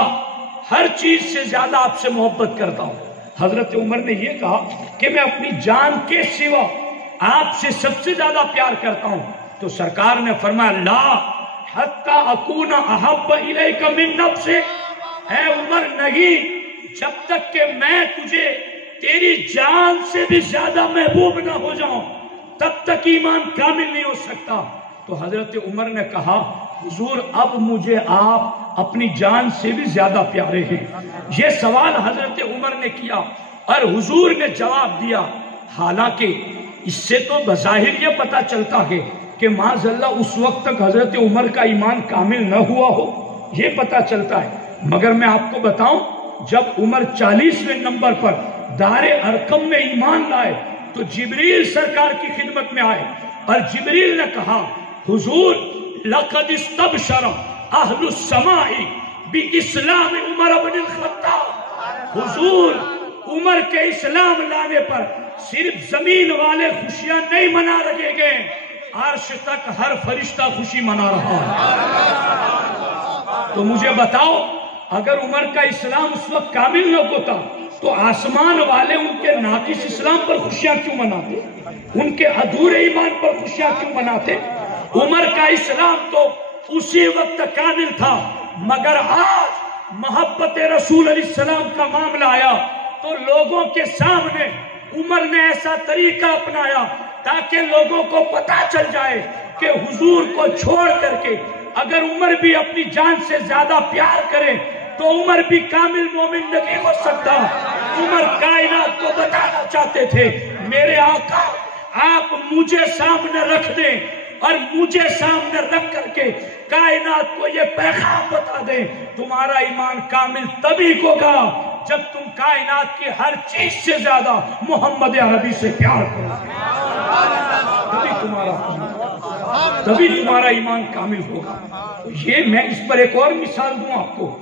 ہر چیز سے زیادہ آپ سے محبت کرتا ہوں۔ حضرت عمر نے یہ کہا کہ میں اپنی جان کے سوا آپ سے سب سے زیادہ پیار کرتا ہوں۔ تو سرکار نے فرمایا لا حتی اکون احب الیک من نفسک، اے عمر نہیں، جب تک کہ میں تجھے تیری جان سے بھی زیادہ محبوب نہ ہو جاؤں تب تک ایمان کامل نہیں ہو سکتا۔ تو حضرت عمر نے کہا حضور اب مجھے آپ اپنی جان سے بھی زیادہ پیارے ہیں۔ یہ سوال حضرت عمر نے کیا اور حضور نے جواب دیا، حالانکہ اس سے تو بظاہر یہ پتا چلتا ہے کہ معاذ اللہ اس وقت تک حضرت عمر کا ایمان کامل نہ ہوا ہو، یہ پتا چلتا ہے، مگر میں آپ کو بتاؤں جب عمر 40ویں نمبر پر دار ارقم میں ایمان لائے تو جبریل سرکار کی خدمت میں آئے اور جبریل نے کہا حضور لقد استبشر اہل السماء باسلام عمر بن الخطاب، حضور عمر کے اسلام لانے پر صرف زمین والے خوشیاں نہیں منا رہے گئے، عرش تک ہر فرشتہ خوشی منا رہا ہے۔ تو مجھے بتاؤ اگر عمر کا اسلام اس وقت کامل نہ ہوتا تو آسمان والے ان کے ناقص اسلام پر خوشیاں کیوں مناتے، ان کے ادھورے ایمان پر خوشیاں کیوں مناتے؟ عمر کا اسلام تو اسی وقت کامل تھا، مگر آج محبت رسول علیہ السلام کا معاملہ آیا تو لوگوں کے سامنے عمر نے ایسا طریقہ اپنایا تاکہ لوگوں کو پتا چل جائے کہ حضور کو چھوڑ کر کے اگر عمر بھی اپنی جان سے زیادہ پیار کرے تو عمر بھی کامل مومن نہیں ہو سکتا۔ عمر کائنات کو بتانا چاہتے تھے میرے آقا آپ مجھے سامنے رکھ دیں اور مجھے سامنے رکھ کر کے کائنات کو یہ پیغام بتا دیں تمہارا ایمان کامل تبھی ہوگا جب تم کائنات کی ہر چیز سے زیادہ محمد عربی سے پیار کرو، تبھی تمہارا ایمان کامل ہوگا۔ یہ میں اس پر ایک اور مثال دوں آپ کو،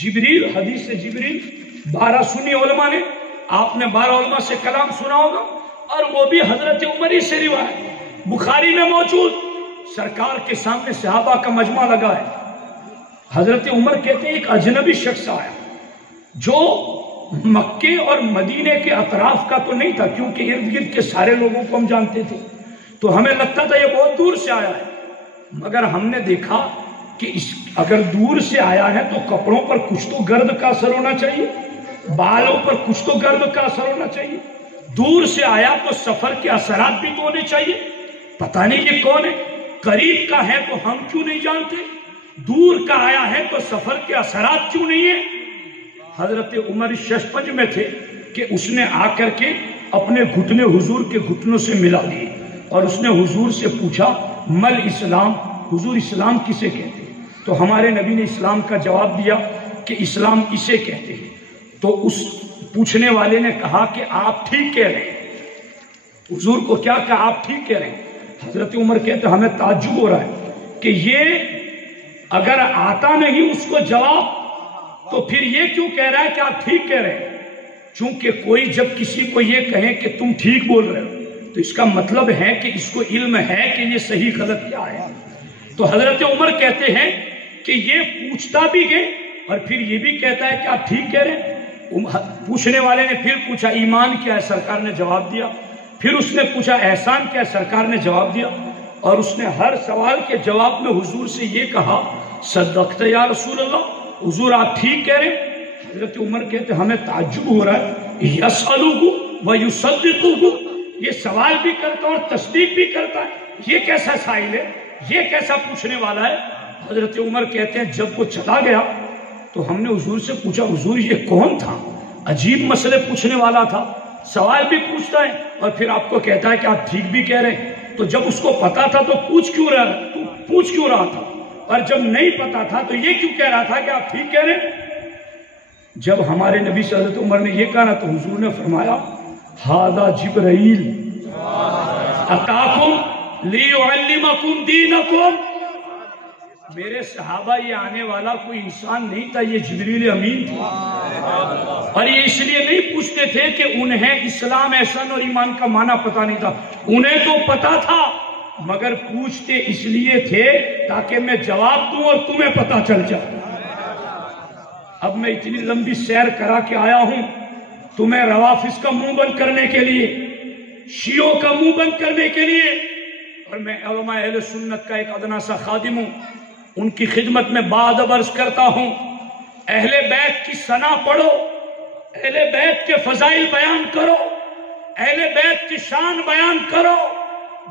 جبریل، حدیث جبریل 12 سنی علماء نے، آپ نے 12 علماء سے کلام سنا ہوگا اور وہ بھی حضرت عمر سے روایت، بخاری میں موجود، سرکار کے سامنے صحابہ کا مجمع لگا ہے، حضرت عمر کہتے ہیں ایک اجنبی شخص آیا جو مکے اور مدینے کے اطراف کا تو نہیں تھا کیونکہ ارد گرد کے سارے لوگوں کو ہم جانتے تھے، تو ہمیں لگتا تھا یہ بہت دور سے آیا ہے، مگر ہم نے دیکھا کہ اگر دور سے آیا ہے تو کپڑوں پر کچھ تو گرد کا اثر ہونا چاہیے، بالوں پر کچھ تو گرد کا اثر ہونا چاہیے، دور سے آیا تو سفر کے اثرات بھی تو ہونے چاہیے، پتہ نہیں یہ کون ہے، قریب کا ہے تو ہم کیوں نہیں جانتے، دور کا آیا ہے تو سفر کے اثرات کیوں نہیں ہیں؟ حضرت عمر ششپنج میں تھے کہ اس نے آ کر کے اپنے گھٹنے حضور کے گھٹنوں سے ملا دیے اور اس نے حضور سے پوچھا مل اسلام، حضور اسلام کسے کہتے ہیں؟ تو ہمارے نبی نے اسلام کا جواب دیا کہ اسلام اسے کہتے ہیں۔ تو اس پوچھنے والے نے کہا کہ آپ ٹھیک کہہ رہے ہیں. حضور کو کیا کہا؟ آپ ٹھیک کہہ رہے ہیں. حضرت عمر کہتے ہمیں تعجب ہو رہا ہے کہ یہ اگر آتا نہیں اس کو جواب تو پھر یہ کیوں کہہ رہا ہے کہ آپ ٹھیک کہہ رہے ہیں. چونکہ کوئی جب کسی کو یہ کہے کہ تم ٹھیک بول رہے ہو تو اس کا مطلب ہے کہ اس کو علم ہے کہ یہ صحیح غلط کیا ہے. تو حضرت عمر کہتے ہیں کہ یہ پوچھتا بھی گئے اور پھر یہ بھی کہتا ہے کہ آپ ٹھیک کہہ رہے ہیں. پوچھنے والے نے پھر پوچھا ایمان کیا ہے؟ سرکار نے جواب دیا. پھر اس نے پوچھا احسان کیا ہے؟ سرکار نے جواب دیا. اور اس نے ہر سوال کے جواب میں حضور سے یہ کہا صدقت یا رسول اللہ، حضور آپ ٹھیک کہہ رہے ہیں. حضرت عمر کہتے ہمیں تعجب ہو رہا ہے یسألہ و یصدقہ، یہ سوال بھی کرتا اور تصدیق بھی کرتا ہے. یہ کیسا سائل ہے؟ یہ کیسا پوچھنے والا ہے؟ حضرت عمر کہتے ہیں جب وہ چلا گیا تو ہم نے حضور سے پوچھا حضور یہ کون تھا؟ عجیب مسئلے پوچھنے والا تھا، سوال بھی پوچھتا ہے اور پھر آپ کو کہتا ہے کہ آپ ٹھیک بھی کہہ رہے ہیں. تو جب اس کو پتا تھا تو پوچھ کیوں رہا تھا، اور جب نہیں پتا تھا تو یہ کیوں کہہ رہا تھا کہ آپ ٹھیک کہہ رہے ہیں؟ جب ہمارے نبی صلی اللہ علیہ وسلم عمر نے یہ کہا نا تو حضور نے فرمایا ھذا جبرائیل اتاکم لیعلمکم دینکم. میرے صحابہ یہ آنے والا کوئی انسان نہیں تھا، یہ جبریل امین تھا. اور یہ اس لیے نہیں پوچھتے تھے کہ انہیں اسلام احسان اور ایمان کا معنی پتہ نہیں تھا، انہیں تو پتہ تھا، مگر پوچھتے اس لیے تھے تاکہ میں جواب دوں اور تمہیں پتہ چل جائے. اب میں اتنی لمبی سیر کرا کے آیا ہوں تمہیں روافض کا منہ بند کرنے کے لیے، شیعوں کا منہ بند کرنے کے لیے. اور میں علماء اہل سنت کا ایک ادنا سا خادم ہوں، ان کی خدمت میں بادب عرض کرتا ہوں اہل بیت کی ثنا پڑھو، اہل بیت کے فضائل بیان کرو، اہل بیت کی شان بیان کرو،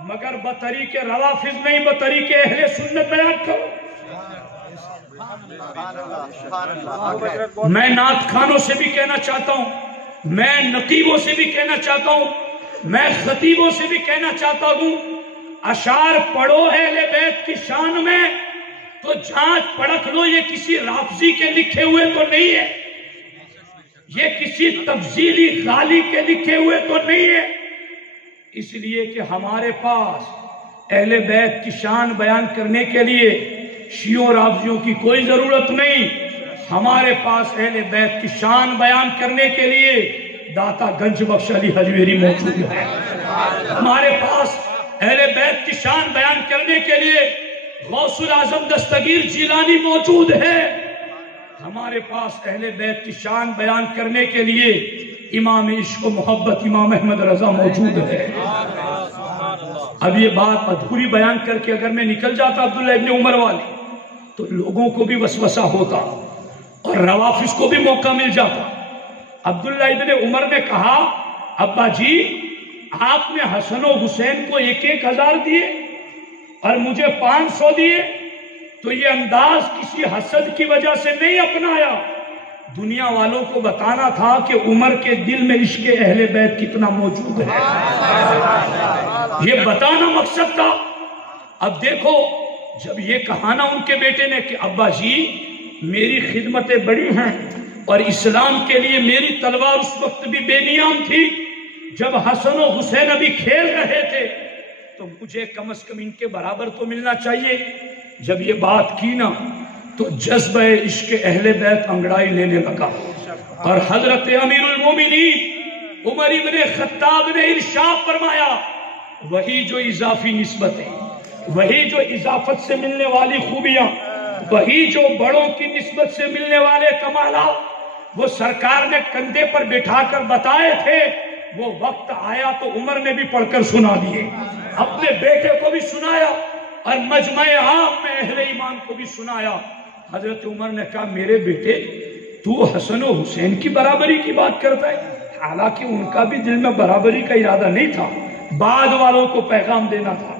مگر بطریق روافض نہیں، بطریق اہل سنت بیان کرو. میں نعت خانوں سے بھی کہنا چاہتا ہوں، میں نقیبوں سے بھی کہنا چاہتا ہوں، میں خطیبوں سے بھی کہنا چاہتا ہوں، اشعار پڑھو اہل بیت کی شان میں تو جانچ پڑک لو یہ کسی رافضی کے لکھے ہوئے تو نہیں ہے، یہ کسی تفضیلی غالی کے لکھے ہوئے تو نہیں ہے. اس لیے کہ ہمارے پاس اہل بیت کی شان بیان کرنے کے لیے شیعوں رافضیوں کی کوئی ضرورت نہیں. ہمارے پاس اہل بیت کی شان بیان کرنے کے لیے داتا گنج بخش علی حجویری موجود ہے. ہمارے پاس اہل بیت کی شان بیان کرنے کے لیے غوث الاعظم دستگیر جیلانی موجود ہے. ہمارے پاس اہل بیت کی شان بیان کرنے کے لیے امام عشق و محبت امام احمد رضا موجود ہے. اب یہ بات ادھوری بیان کر کے اگر میں نکل جاتا عبداللہ ابن عمر والی تو لوگوں کو بھی وسوسہ ہوتا اور روافض کو بھی موقع مل جاتا. عبداللہ ابن عمر نے کہا ابا جی آپ نے حسن و حسین کو 1,000 دیے اور مجھے 500 دیے، تو یہ انداز کسی حسد کی وجہ سے نہیں اپنایا، دنیا والوں کو بتانا تھا کہ عمر کے دل میں عشق اہل بیت کتنا موجود ہے، یہ بتانا مقصد تھا. اب دیکھو جب یہ کہا نا ان کے بیٹے نے کہ ابا جی میری خدمتیں بڑی ہیں اور اسلام کے لیے میری تلوار اس وقت بھی بے نیام تھی، جب حسن و حسین ابھی کھیل رہے تھے تو مجھے کم از کم ان کے برابر تو ملنا چاہیے. جب یہ بات کی نا تو جذبہ عشق اہل بیت انگڑائی لینے لگا اور حضرت امیر المومنین عمر ابن خطاب نے ارشاد فرمایا وہی جو اضافی نسبتیں، وہی جو اضافت سے ملنے والی خوبیاں، وہی جو بڑوں کی نسبت سے ملنے والے کمالات وہ سرکار نے کندھے پر بٹھا کر بتائے تھے، وہ وقت آیا تو عمر نے بھی پڑھ کر سنا دیے، اپنے بیٹے کو بھی سنایا اور مجمع عام میں اہل ایمان کو بھی سنایا. حضرت عمر نے کہا میرے بیٹے تو حسن و حسین کی برابری کی بات کرتا ہے، حالانکہ ان کا بھی دل میں برابری کا ارادہ نہیں تھا، بعد والوں کو پیغام دینا تھا.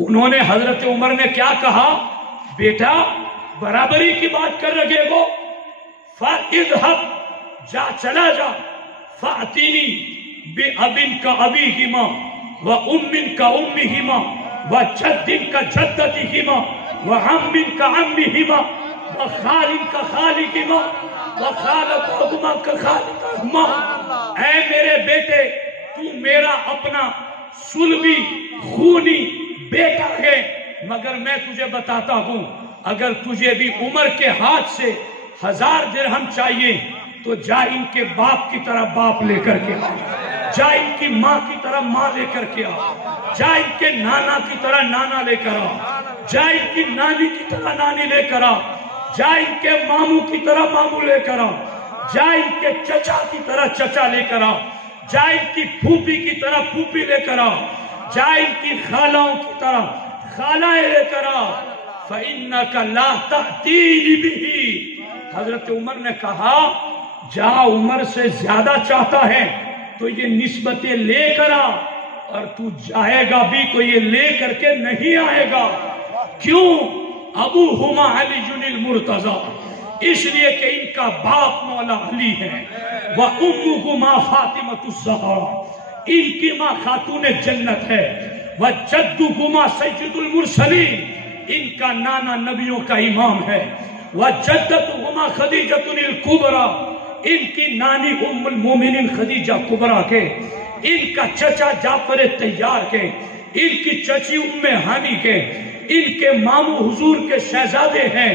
انہوں نے حضرت عمر نے کیا کہا بیٹا برابری کی بات کر رہے ہو، فَاِذْهَبْ جا چلا جا، فَأْتِنِي بِأَبٍ كَأَبِيهِمَا وَأُمٍّ كَأُمِّهِمَا وَجَدٍّ كَجَدَّتِهِمَا وَعَمٍّ كَعَمِّهِمَا وخالق کا خالقہما وخالقہما کا خالقہما۔ اے میرے بیٹے، تو میرا اپنا صلبی خونی بیٹا ہے، مگر میں تجھے بتاتا ہوں اگر تجھے بھی عمر کے ہاتھ سے 1000 درہم چاہیے تو جا ان کے باپ کی طرح باپ لے کر کے آ، جا ان کی ماں کی طرح ماں لے کر کے آ، جا ان کے نانا کی طرح نانا لے کر آ، جا ان کی نانی کی طرح نانی لے کر آ، جا ان کے ماموں کی طرح ماموں لے کر آ، جا ان کے چچا کی طرح چچا لے کر آ، جا ان کی پھوپھی کی طرح پھوپھی لے کر آ، جا ان کی خالاؤں کی طرح خالائیں لے کر آ، فَإِنَّكَ لَا تَأْتِينِ بِهِ۔ حضرت عمر نے کہا جا عمر سے زیادہ چاہتا ہے تو یہ نسبتیں لے کر آ، اور تو جائے گا بھی تو یہ لے کر کے نہیں آئے گا۔ کیوں؟ ابوہما علی المرتضی، اس لیے کہ ان کا باپ مولا علی ہے، وَأُمُّهُمَا فاطمۃ الزہرا، ان کی ماں خاتون جنت ہے، وَجَدُّهُمَا سید المرسلین، ان کا نانا نبیوں کا امام ہے، وَجَدَّتُهُمَا خدیجۃ الکبریٰ، ان کی نانی ام المومنین خدیجہ کبریٰ کے، ان کا چچا جعفر طیار کے، ان کی چچی ام ہانی کے، ان کے ماموں حضور کے شہزادے ہیں،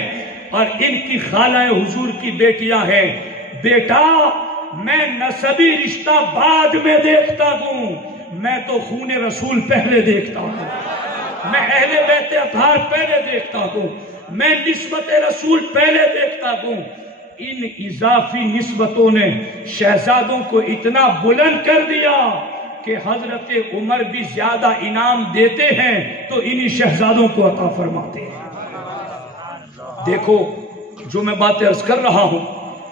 اور ان کی خالہ حضور کی بیٹیاں ہیں۔ بیٹا میں نسبی رشتہ بعد میں دیکھتا ہوں، میں تو خون رسول پہلے دیکھتا ہوں، میں اہل بیت اطہار پہلے دیکھتا ہوں، میں نسبت رسول پہلے دیکھتا ہوں۔ ان اضافی نسبتوں نے شہزادوں کو اتنا بلند کر دیا کہ حضرت عمر بھی زیادہ انعام دیتے ہیں تو انہی شہزادوں کو عطا فرماتے ہیں۔ دیکھو جو میں باتیں عرض کر رہا ہوں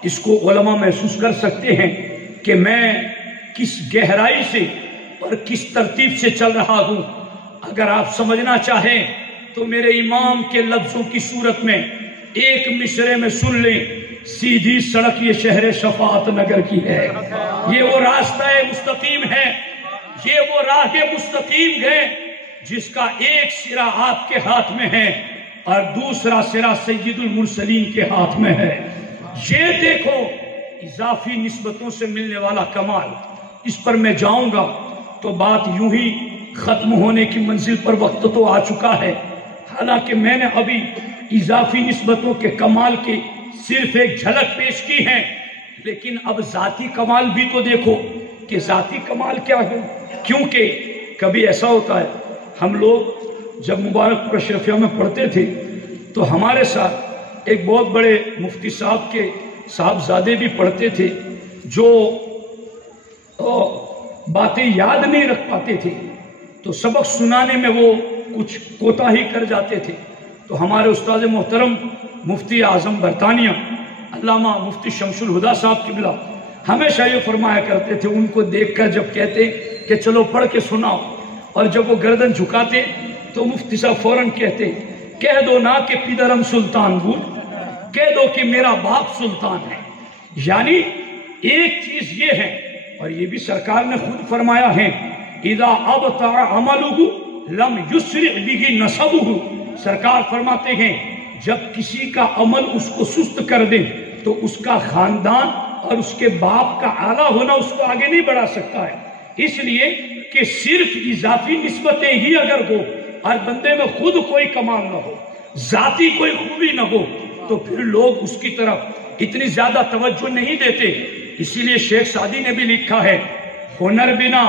اس کو علماء محسوس کر سکتے ہیں کہ میں کس گہرائی سے اور کس ترتیب سے چل رہا ہوں۔ اگر آپ سمجھنا چاہیں تو میرے امام کے لفظوں کی صورت میں ایک مصرے میں سن لیں، سیدھی سڑک یہ شہر شفاعت نگر کی ہے، یہ وہ راستہ مستقیم ہے، یہ وہ راہ مستقیم ہے جس کا ایک سرا آپ کے ہاتھ میں ہے اور دوسرا سرا سید المرسلین کے ہاتھ میں ہے۔ یہ دیکھو اضافی نسبتوں سے ملنے والا کمال، اس پر میں جاؤں گا تو بات یوں ہی ختم ہونے کی منزل پر وقت تو آ چکا ہے، حالانکہ میں نے ابھی اضافی نسبتوں کے کمال کی صرف ایک جھلک پیش کی ہے، لیکن اب ذاتی کمال بھی تو دیکھو کہ ذاتی کمال کیا ہے۔ کیونکہ کبھی ایسا ہوتا ہے ہم لوگ جب مبارک پور اشرفیہ میں پڑھتے تھے تو ہمارے ساتھ ایک بہت بڑے مفتی صاحب کے صاحبزادے بھی پڑھتے تھے جو باتیں یاد نہیں رکھ پاتے تھے، تو سبق سنانے میں وہ کچھ کوتاہی کر جاتے تھے، تو ہمارے استاد محترم مفتی اعظم برطانیہ علامہ مفتی شمس الہدا صاحب قبلہ ہمیشہ یہ فرمایا کرتے تھے، ان کو دیکھ کر جب کہتے کہ چلو پڑھ کے سناؤ، اور جب وہ گردن جھکاتے تو مفتی صاحب فوراً کہتے کہہ دو نا کہ پیدرم سلطان بول، کہہ دو کہ میرا باپ سلطان ہے۔ یعنی ایک چیز یہ ہے، اور یہ بھی سرکار نے خود فرمایا ہے، اذا ابطأ عملہ لم یسرع بہ نسبہ، سرکار فرماتے ہیں جب کسی کا عمل اس کو سست کر دے تو اس کا خاندان اور اس کے باپ کا اعلیٰ ہونا اس کو آگے نہیں بڑھا سکتا ہے۔ اس لیے کہ صرف اضافی نسبتیں ہی اگر ہو اور بندے میں خود کوئی کمال نہ ہو، ذاتی کوئی خوبی نہ ہو، تو پھر لوگ اس کی طرف اتنی زیادہ توجہ نہیں دیتے۔ اسی لیے شیخ سعدی نے بھی لکھا ہے، ہنر بنا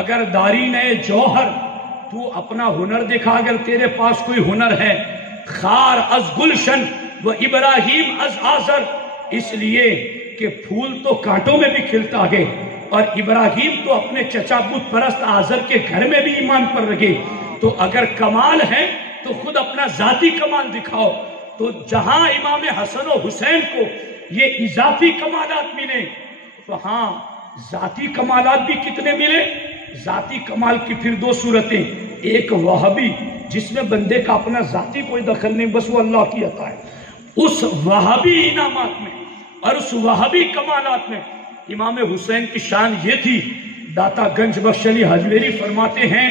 اگر دارین جوہر، تو اپنا ہنر دکھا اگر تیرے پاس کوئی ہنر ہے، خار از گلشن و ابراہیم از آزر، اس لیے کہ پھول تو کانٹوں میں بھی کھلتا ہے، اور ابراہیم تو اپنے چچا بت پرست آزر کے گھر میں بھی ایمان پر رکھے۔ تو اگر کمال ہے تو خود اپنا ذاتی کمال دکھاؤ۔ تو جہاں امام حسن و حسین کو یہ اضافی کمالات ملے، وہاں ذاتی کمالات بھی کتنے ملے؟ ذاتی کمال کی پھر دو صورتیں، ایک وہابی جس میں بندے کا اپنا ذاتی کوئی دخل نہیں، بس وہ اللہ کی عطا ہے، اس وہابی انعامات میں اور اس وہابی کمالات میں امام حسین کی شان یہ تھی، داتا گنج بخش علی حجویری فرماتے ہیں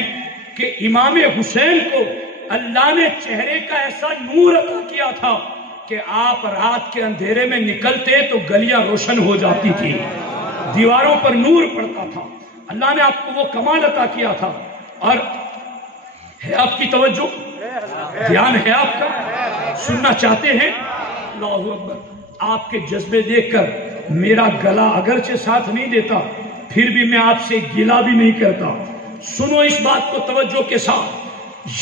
کہ امام حسین کو اللہ نے چہرے کا ایسا نور عطا کیا تھا کہ آپ رات کے اندھیرے میں نکلتے تو گلیاں روشن ہو جاتی تھی، دیواروں پر نور پڑتا تھا. اللہ نے آپ کو وہ کمال عطا کیا تھا. اور ہے آپ کی توجہ، دھیان ہے آپ کا، سننا چاہتے ہیں؟ اللہ اکبر. آپ کے جذبے دیکھ کر میرا گلا اگرچہ ساتھ نہیں دیتا پھر بھی میں آپ سے گلا بھی نہیں کرتا. سنو اس بات کو توجہ کے ساتھ.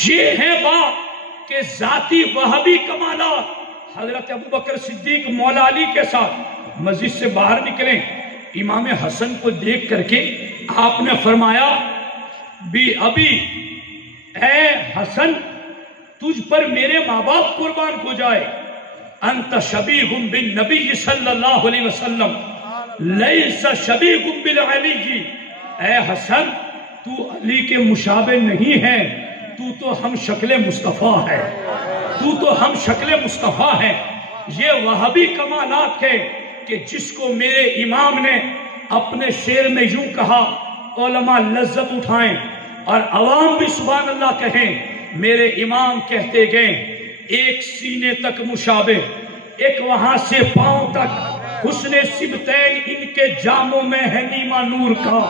یہ ہے بات کہ ذاتی وہابی کمالات حضرت ابوبکر صدیق مولا علی کے ساتھ مسجد سے باہر نکلیں، امام حسن کو دیکھ کر کے آپ نے فرمایا بھی ابھی اے حسن تجھ پر میرے ماں باپ قربان ہو جائے، انت شبیہ بالنبی صلی اللہ علیہ وسلم لیس شبیہ بالعلی. اے حسن تو علی کے مشابہ نہیں ہے، تو ہم شکل مصطفیٰ ہے، تو ہم شکل مصطفیٰ ہے. یہ وہابی کمالات ہے کہ جس کو میرے امام نے اپنے شعر میں یوں کہا، علماء لذت اٹھائیں اور عوام بھی سبحان اللہ کہیں. میرے امام کہتے گئے ایک سینے تک مشابہ، ایک وہاں سے پاؤں تک، حسن سبتین ان کے جاموں میں ہے نیما نور کا،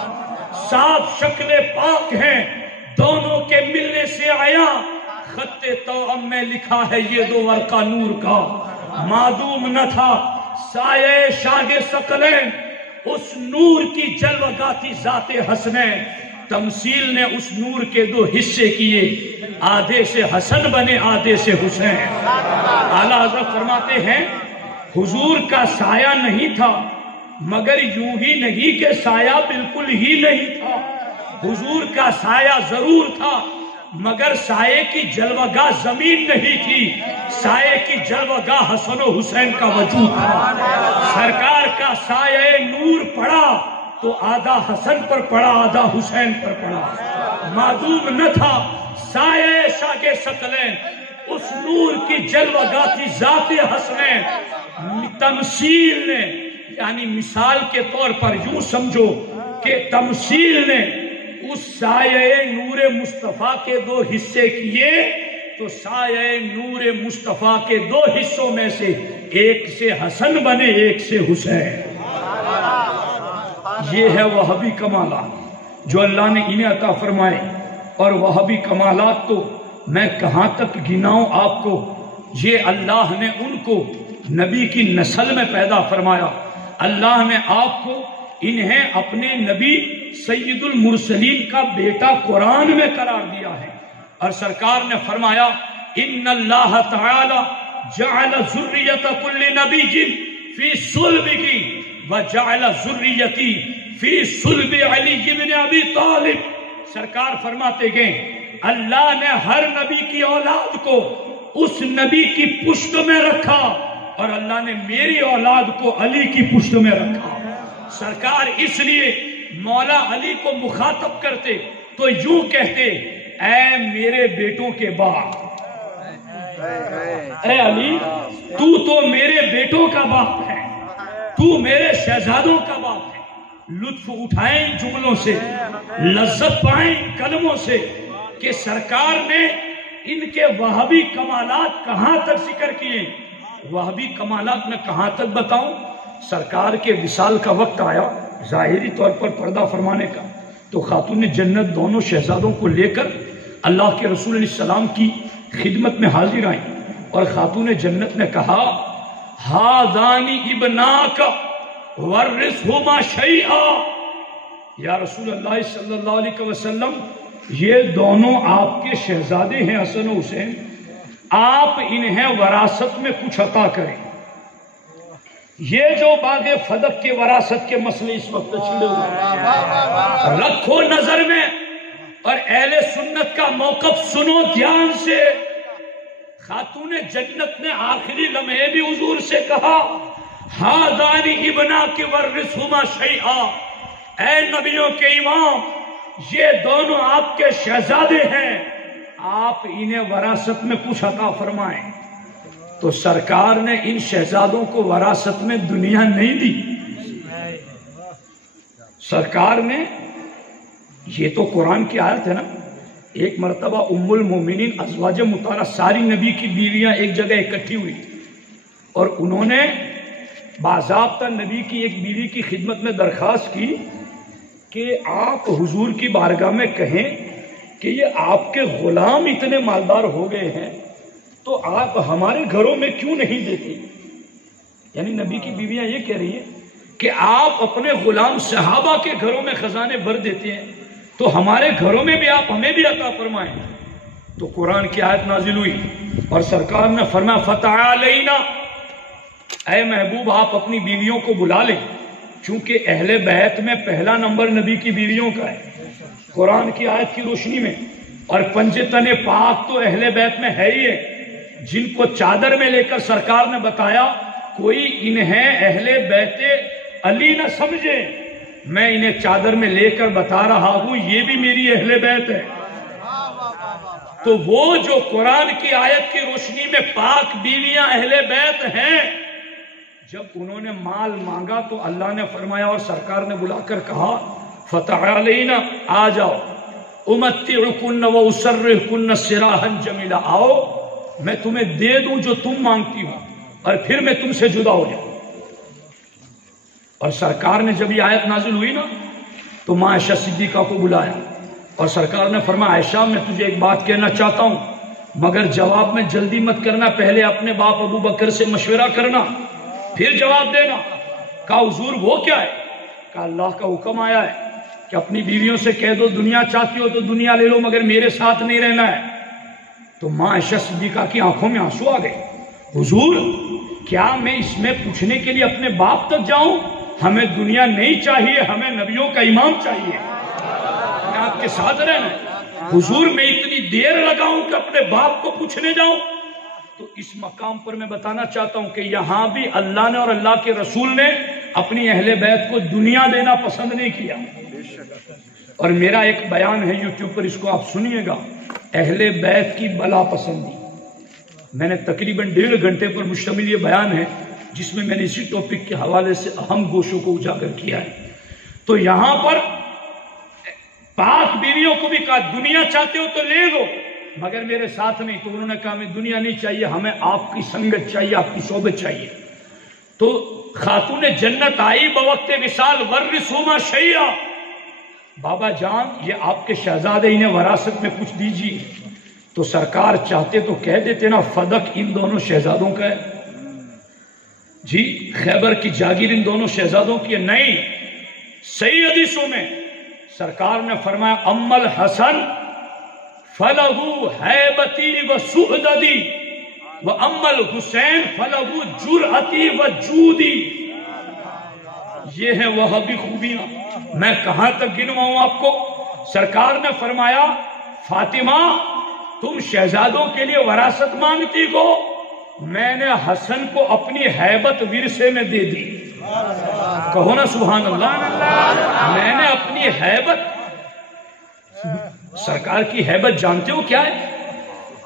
صاف شکل پاک ہیں دونوں کے ملنے سے آیا، خط توأم میں لکھا ہے یہ دو ورقہ نور کا. معدوم نہ تھا سایہ شاہ ثقلین، اس نور کی جلوگاتی ذات حسنین. تمثیل نے اس نور کے دو حصے کیے، آدھے سے حسن بنے آدھے سے حسین. اعلیٰ حضرت فرماتے ہیں حضور کا سایہ نہیں تھا مگر یوں ہی نہیں کہ سایہ بالکل ہی نہیں تھا. حضور کا سایہ ضرور تھا مگر سائے کی جلوگاہ زمین نہیں تھی، سائے کی جلوگاہ حسن و حسین کا وجود تھا. سرکار کا سایہ نور پڑا تو آدھا حسن پر پڑا آدھا حسین پر پڑا. معدوم نہ تھا سایہ شاہ ثقلین، اس نور کی جلوگاتی ذات حسنین. تمثیل نے یعنی مثال کے طور پر یوں سمجھو کہ تمثیل نے اس سایہ نور مصطفیٰ کے دو حصے کیے تو سایہ نور مصطفیٰ کے دو حصوں میں سے ایک سے حسن بنے ایک سے حسین. یہ ہے وہابی کمالات جو اللہ نے انہیں عطا فرمائے. اور وہابی کمالات تو میں کہاں تک گناؤں آپ کو. یہ اللہ نے ان کو نبی کی نسل میں پیدا فرمایا. اللہ نے آپ کو انہیں اپنے نبی سید المرسلین کا بیٹا قرآن میں قرار دیا ہے. اور سرکار نے فرمایا ان اللہ تعالی جعل ذریت کل نبی فی صلبہ وجعل ذریتی فی صلب علی بن ابی طالب. سرکار فرماتے گئے اللہ نے ہر نبی کی اولاد کو اس نبی کی پشت میں رکھا اور اللہ نے میری اولاد کو علی کی پشت میں رکھا. سرکار اس لیے مولا علی کو مخاطب کرتے تو یوں کہتے اے میرے بیٹوں کے باپ، اے علی تو میرے بیٹوں کا باپ ہے، تو میرے شہزادوں کا باپ ہے. لطف اٹھائیں جملوں سے، لذت پائیں کلموں سے کہ سرکار نے ان کے وہابی کمالات کہاں تک ذکر کیے. وہابی کمالات میں کہاں تک بتاؤں. سرکار کے وصال کا وقت آیا ظاہری طور پر پردہ فرمانے کا تو خاتون جنت دونوں شہزادوں کو لے کر اللہ کے رسول علیہ السلام کی خدمت میں حاضر آئیں اور خاتون جنت نے کہا ہادانی ابناک ورثہما شیئا. یا رسول اللہ صلی اللہ علیہ وسلم یہ دونوں آپ کے شہزادے ہیں حسن و حسین، آپ انہیں وراثت میں کچھ عطا کریں. یہ جو باغ فدق کے وراثت کے مسئلے اس وقت چھڑے ہوئے رکھو نظر میں اور اہل سنت کا موقف سنو دھیان سے. خاتون جنت نے آخری لمحے بھی حضور سے کہا ہادانی ابنا کے ورثہما شیئا، اے نبیوں کے امام یہ دونوں آپ کے شہزادے ہیں، آپ انہیں وراثت میں کچھ عطا فرمائیں. تو سرکار نے ان شہزادوں کو وراثت میں دنیا نہیں دی. سرکار نے یہ تو قرآن کی آیت ہے نا. ایک مرتبہ ام المومنین ازواج مطہرہ ساری نبی کی بیویاں ایک جگہ اکٹھی ہوئی اور انہوں نے باضابطہ نبی کی ایک بیوی کی خدمت میں درخواست کی کہ آپ حضور کی بارگاہ میں کہیں کہ یہ آپ کے غلام اتنے مالدار ہو گئے ہیں تو آپ ہمارے گھروں میں کیوں نہیں دیتی؟ یعنی نبی کی بیویاں یہ کہہ رہی ہیں کہ آپ اپنے غلام صحابہ کے گھروں میں خزانے بھر دیتے ہیں تو ہمارے گھروں میں بھی آپ ہمیں بھی عطا فرمائیں۔ تو قرآن کی آیت نازل ہوئی اور سرکار نے فرمایا فتعالینا، اے محبوب آپ اپنی بیویوں کو بلا لیں، چونکہ اہل بیت میں پہلا نمبر نبی کی بیویوں کا ہے قرآن کی آیت کی روشنی میں، اور پنج تن پاک تو اہل بیت میں ہے ہی ہے، جن کو چادر میں لے کر سرکار نے بتایا کوئی انہیں اہل بیت علی نہ سمجھے، میں انہیں چادر میں لے کر بتا رہا ہوں یہ بھی میری اہل بیت ہے۔ تو وہ جو قرآن کی آیت کی روشنی میں پاک بیویاں اہل بیت ہیں، جب انہوں نے مال مانگا تو اللہ نے فرمایا اور سرکار نے بلا کر کہا فتعالینا، آ جاؤ، امتعکن و اسرحکن سراحا جمیلا، آؤ میں تمہیں دے دوں جو تم مانگتی ہو اور پھر میں تم سے جدا ہو جاؤں۔ اور سرکار نے جب یہ آیت نازل ہوئی نا تو ماں عائشہ صدیقہ کو بلایا اور سرکار نے فرمایا عائشہ میں تجھے ایک بات کہنا چاہتا ہوں مگر جواب میں جلدی مت کرنا، پہلے اپنے باپ ابو بکر سے مشورہ کرنا پھر جواب دینا۔ کہا حضور وہ کیا ہے؟ کہا اللہ کا حکم آیا ہے کہ اپنی بیویوں سے کہہ دو دنیا چاہتی ہو تو دنیا لے لو مگر میرے ساتھ نہیں رہنا ہے۔ تو ماں عائشہ صدیقہ کی آنکھوں میں آنسو آ گئے، حضور کیا میں اس میں پوچھنے کے لیے اپنے باپ تک جاؤں؟ ہمیں دنیا نہیں چاہیے، ہمیں نبیوں کا امام چاہیے، میں آپ کے ساتھ رہنا ہے۔ حضور میں اتنی دیر لگاؤں کہ اپنے باپ کو پوچھنے جاؤں؟ تو اس مقام پر میں بتانا چاہتا ہوں کہ یہاں بھی اللہ نے اور اللہ کے رسول نے اپنی اہل بیت کو دنیا دینا پسند نہیں کیا۔ اور میرا ایک بیان ہے یوٹیوب پر، اس کو آپ سنیے گا، اہل بیت کی بلا پسندی۔ میں نے تقریباً 1.5 گھنٹے پر مشتمل یہ بیان ہے جس میں میں نے اسی ٹاپک کے حوالے سے اہم گوشوں کو اجاگر کیا ہے۔ تو یہاں پر پاک بیویوں کو بھی کہا دنیا چاہتے ہو تو لے لو مگر میرے ساتھ نہیں، تو انہوں نے کہا ہمیں دنیا نہیں چاہیے، ہمیں آپ کی سنگت چاہیے، آپ کی صحبت چاہیے۔ تو خاتون جنت آئی بوقت وصال ورثوما شیئا، بابا جان یہ آپ کے شہزادے انہیں وراثت میں کچھ دیجیے۔ تو سرکار چاہتے تو کہہ دیتے نا فدق ان دونوں شہزادوں کا ہے، جی خیبر کی جاگیر ان دونوں شہزادوں کی ہے، نہیں۔ صحیح حدیثوں میں سرکار نے فرمایا ام الحسن فلہو ہیبتی و سعددی و ام الحسین فلہو جرأتی و جودی۔ یہ ہے وہابی خوبیاں، میں کہاں تک گنواؤں آپ کو؟ سرکار نے فرمایا فاطمہ تم شہزادوں کے لیے وراثت مانگتی ہو، میں نے حسن کو اپنی ہیبت ورثے میں دے دی، کہو نا سبحان اللہ۔ میں نے اپنی ہیبت، سرکار کی ہیبت جانتے ہو کیا ہے؟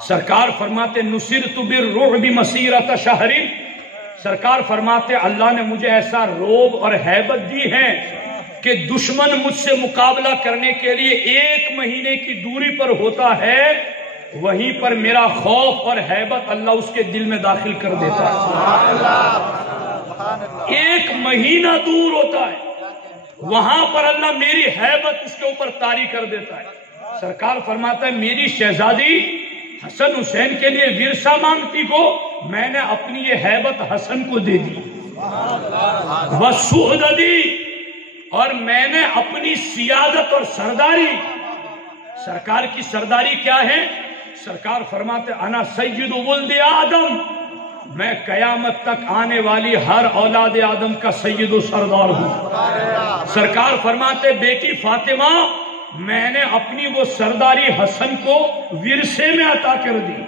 سرکار فرماتے نصرت بالرعب مسیرۃ شہر، سرکار فرماتے اللہ نے مجھے ایسا روب اور ہیبت دی ہے کہ دشمن مجھ سے مقابلہ کرنے کے لیے 1 مہینے کی دوری پر ہوتا ہے، وہیں پر میرا خوف اور ہیبت اللہ اس کے دل میں داخل کر دیتا ہے۔ 1 مہینہ دور ہوتا ہے، وہاں پر اللہ میری ہیبت اس کے اوپر طاری کر دیتا ہے۔ سرکار فرماتا ہے میری شہزادی حسن حسین کے لیے ورثہ مانگتی کو، میں نے اپنی یہ ہیبت حسن کو دے دی، وسعددی، اور میں نے اپنی سیادت اور سرداری، سرکار کی سرداری کیا ہے؟ سرکار فرماتے انا سید ولد آدم، میں قیامت تک آنے والی ہر اولاد آدم کا سید و سردار ہوں۔ سرکار فرماتے بیٹی فاطمہ میں نے اپنی وہ سرداری حسن کو ورثے میں عطا کر دی،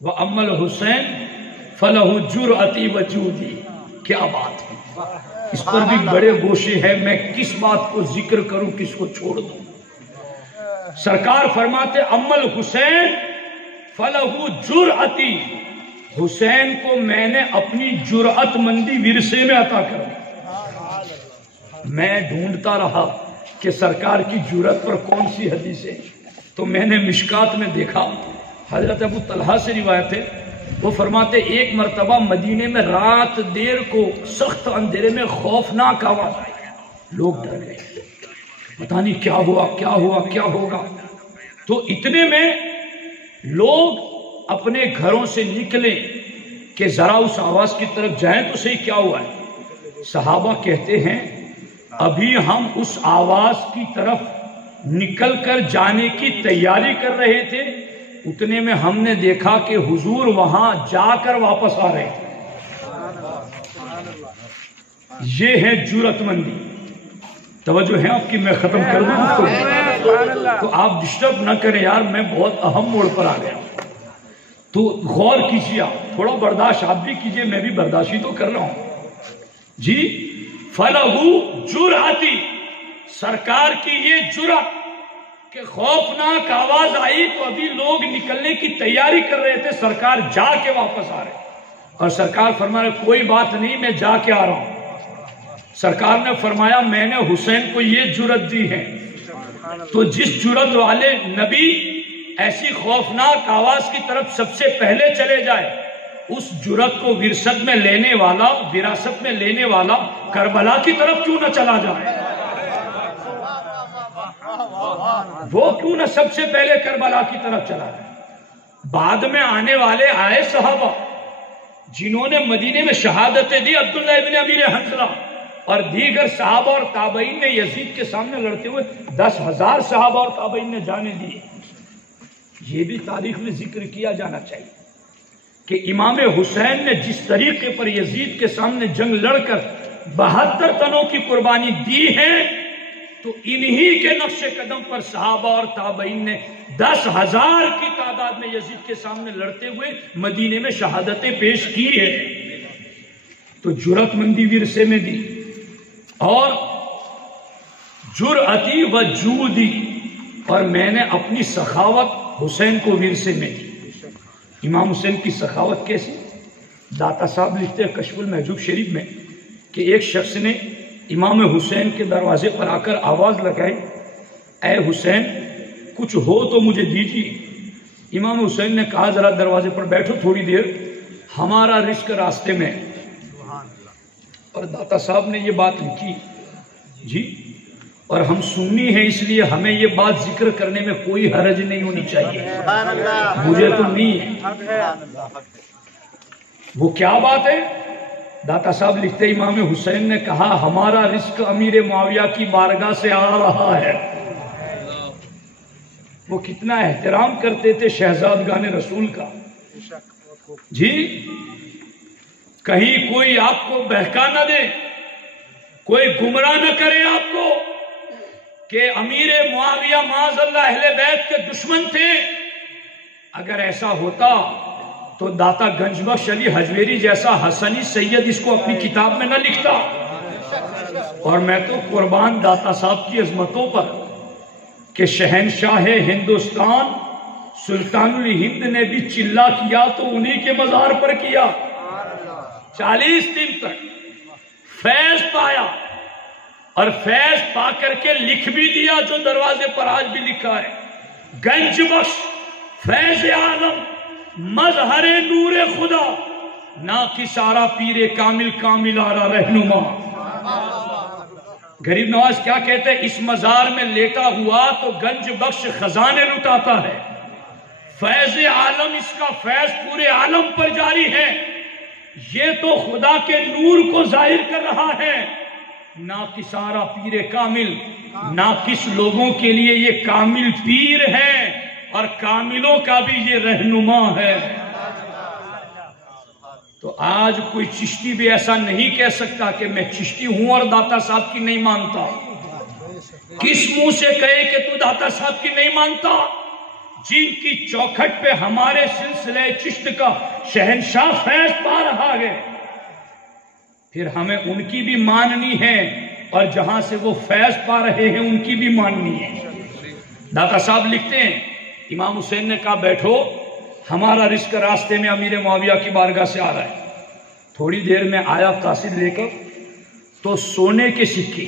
وَأَمَّ الْحُسَيْنِ فَلَهُ جُرْأَتِي وَجُودِي۔ کیا بات ہے، اس پر بھی بڑے گوشے ہیں، میں کس بات کو ذکر کروں کس کو چھوڑ دوں۔ سرکار فرماتے اَمَّ الْحُسَيْنِ فَلَهُ جُرْأَتِي، حسین کو میں نے اپنی جرأت مندی ورثے میں عطا کر دی۔ میں ڈھونڈتا رہا کہ سرکار کی جرأت پر کون سی حدیث ہے، تو میں نے مشکات میں دیکھا، حضرت ابو طلحہ سے روایت ہے وہ فرماتے ایک مرتبہ مدینے میں رات دیر کو سخت اندھیرے میں خوفناک آواز آئی، لوگ ڈر گئے، پتہ نہیں کیا ہوا کیا ہوا کیا ہوگا۔ تو اتنے میں لوگ اپنے گھروں سے نکلے کہ ذرا اس آواز کی طرف جائیں تو صحیح کیا ہوا ہے۔ صحابہ کہتے ہیں ابھی ہم اس آواز کی طرف نکل کر جانے کی تیاری کر رہے تھے، اتنے میں ہم نے دیکھا کہ حضور وہاں جا کر واپس آ رہے تھے۔ یہ ہے جرأت مندی۔ توجہ ہے آپ کی، میں ختم کر دوں تو آپ ڈسٹرب نہ کریں یار، میں بہت اہم موڑ پر آ گیا، تو غور کیجیے، آپ تھوڑا برداشت آپ بھی کیجیے، میں بھی برداشت ہی تو کر رہا ہوں جی۔ فَلَهُ جُرْأَتِ، سرکار کی یہ جرأت کہ خوفناک آواز آئی تو ابھی لوگ نکلنے کی تیاری کر رہے تھے، سرکار جا کے واپس آ رہے، اور سرکار فرما رہے کوئی بات نہیں میں جا کے آ رہا ہوں۔ سرکار نے فرمایا میں نے حسین کو یہ جرأت دی ہے، تو جس جرأت والے نبی ایسی خوفناک آواز کی طرف سب سے پہلے چلے جائے، اس جرأت کو وراثت میں لینے والا کربلا کی طرف کیوں نہ چلا جائے؟ وہ کیوں نہ سب سے پہلے کربلا کی طرف چلا جائے؟ بعد میں آنے والے آئے صحابہ جنہوں نے مدینے میں شہادتیں دی، عبداللہ ابن امیر حنظلہ اور دیگر صحابہ اور تابعین نے یزید کے سامنے لڑتے ہوئے 10,000 صحابہ اور تابعین نے جانے دیے۔ یہ بھی تاریخ میں ذکر کیا جانا چاہیے کہ امام حسین نے جس طریقے پر یزید کے سامنے جنگ لڑ کر 72 تنوں کی قربانی دی ہے، تو انہی کے نقش قدم پر صحابہ اور تابعین نے 10,000 کی تعداد میں یزید کے سامنے لڑتے ہوئے مدینے میں شہادتیں پیش کی ہے۔ تو جرأت مندی ورثے میں دی، اور جرأتی و جودی، اور میں نے اپنی سخاوت حسین کو ورثے میں دی۔ امام حسین کی سخاوت کیسی؟ داتا صاحب لکھتے ہیں کشف المحجوب شریف میں کہ ایک شخص نے امام حسین کے دروازے پر آ کر آواز لگائی، اے حسین کچھ ہو تو مجھے دیجیے۔ امام حسین نے کہا ذرا دروازے پر بیٹھو تھوڑی دیر، ہمارا رزق راستے میں۔ اور داتا صاحب نے یہ بات لکھی جی، اور ہم سنی ہیں اس لیے ہمیں یہ بات ذکر کرنے میں کوئی حرج نہیں ہونی چاہیے، مجھے تو نہیں ہے۔ وہ کیا بات ہے؟ داتا صاحب لکھتے امام حسین نے کہا ہمارا رزق امیر معاویہ کی بارگاہ سے آ رہا ہے۔ وہ کتنا احترام کرتے تھے شہزادگان رسول کا جی، کہیں کوئی آپ کو بہکا نہ دے، کوئی گمراہ نہ کرے آپ کو کہ امیر معاویہ معاذ اللہ اہل بیت کے دشمن تھے۔ اگر ایسا ہوتا تو داتا گنج بخش علی حجویری جیسا حسنی سید اس کو اپنی کتاب میں نہ لکھتا۔ اور میں تو قربان داتا صاحب کی عظمتوں پر کہ شہنشاہ ہندوستان سلطان الہند نے بھی چلا کیا تو انہی کے مزار پر کیا، 40 دن تک فیض پایا، اور فیض پا کر کے لکھ بھی دیا جو دروازے پر آج بھی لکھا ہے، گنج بخش فیض عالم مظہر نور خدا، ناقص آرا پیر کامل کامل آرا رہنما۔ غریب نواز کیا کہتے ہیں؟ اس مزار میں لیٹا ہوا تو گنج بخش خزانے لٹاتا ہے، فیض عالم اس کا فیض پورے عالم پر جاری ہے، یہ تو خدا کے نور کو ظاہر کر رہا ہے۔ ناقص آرا پیر کامل، ناقص لوگوں کے لیے یہ کامل پیر ہے، اور کاملوں کا بھی یہ رہنما ہے۔ تو آج کوئی چشتی بھی ایسا نہیں کہہ سکتا کہ میں چشتی ہوں اور داتا صاحب کی نہیں مانتا۔ کس منہ سے کہے کہ تو داتا صاحب کی نہیں مانتا؟ جن کی چوکھٹ پہ ہمارے سلسلہ چشت کا شہنشاہ فیض پا رہا ہے، پھر ہمیں ان کی بھی ماننی ہے، اور جہاں سے وہ فیض پا رہے ہیں ان کی بھی ماننی ہے۔ داتا صاحب لکھتے ہیں امام حسین نے کہا بیٹھو، ہمارا رزق راستے میں امیر معاویہ کی بارگاہ سے آ رہا ہے۔ تھوڑی دیر میں آیا قاصد لے کر، تو سونے کے سکے،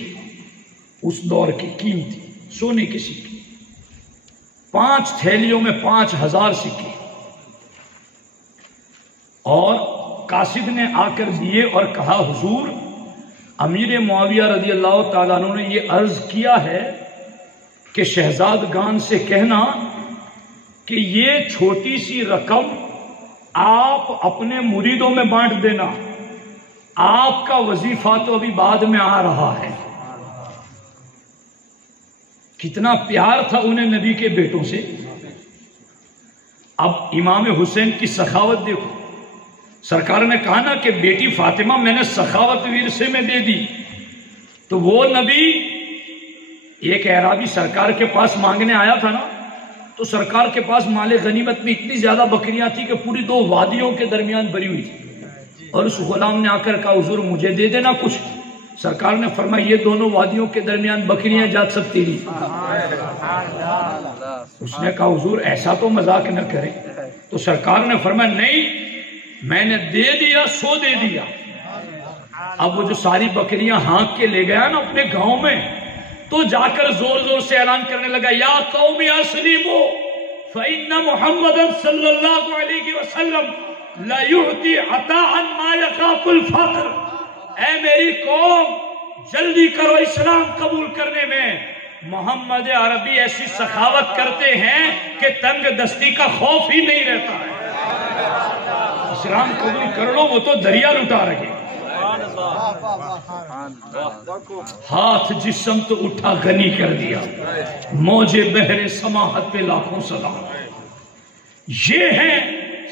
اس دور کی قیمتی سونے کے سکے، 5 تھیلیوں میں 5,000 سکے، اور قاصد نے آ کر دیے اور کہا حضور امیر معاویہ رضی اللہ تعالیٰ عنہ نے یہ عرض کیا ہے کہ شہزادگان سے کہنا کہ یہ چھوٹی سی رقم آپ اپنے مریدوں میں بانٹ دینا، آپ کا وظیفہ تو ابھی بعد میں آ رہا ہے۔ کتنا پیار تھا انہیں نبی کے بیٹوں سے۔ اب امام حسین کی سخاوت دیکھو، سرکار نے کہا نا کہ بیٹی فاطمہ میں نے سخاوت ورثے میں دے دی، تو وہ نبی ایک اعرابی سرکار کے پاس مانگنے آیا تھا نا، تو سرکار کے پاس مال غنیمت میں اتنی زیادہ بکریاں تھی کہ پوری 2 وادیوں کے درمیان بھری ہوئی تھی، اور اس غلام نے آ کر کہا حضور مجھے دے دینا کچھ۔ سرکار نے فرمایا یہ دونوں وادیوں کے درمیان بکریاں جا سکتی نہیں۔ اس نے کہا حضور ایسا تو مذاق نہ کریں، تو سرکار نے فرمایا نہیں، میں نے دے دیا سو دے دیا۔ اب وہ جو ساری بکریاں ہانک کے لے گیا نا اپنے گاؤں میں، تو جا کر زور زور سے اعلان کرنے لگا یا قوم اسلموا فإن محمد صلی اللہ علیہ وسلم لا يعطي عطاء ما يخاف الفقر۔ اے میری قوم جلدی کرو اسلام قبول کرنے میں، محمد عربی ایسی سخاوت کرتے ہیں کہ تنگ دستی کا خوف ہی نہیں رہتا ہے۔ اسلام قبول کر لو، وہ تو دریا لٹا رہے۔ ہاتھ جسم تو اٹھا غنی کر دیا، موجے بحر سماحت پہ لاکھوں سلام۔ یہ ہے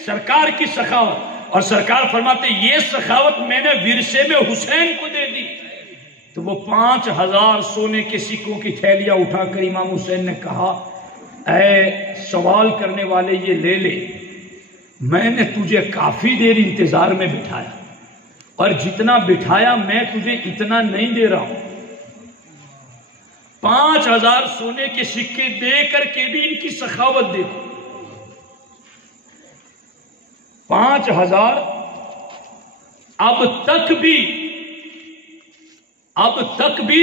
سرکار کی سخاوت، اور سرکار فرماتے یہ سخاوت میں نے ورثے میں حسین کو دے دی۔ تو وہ 5000 سونے کے سکوں کی تھیلیاں اٹھا کر امام حسین نے کہا اے سوال کرنے والے یہ لے لے، میں نے تجھے کافی دیر انتظار میں بٹھایا، اور جتنا بٹھایا میں تجھے اتنا نہیں دے رہا ہوں۔ 5000 سونے کے سکے دے کر کے بھی ان کی سخاوت دیکھو۔ 5000 اب تک بھی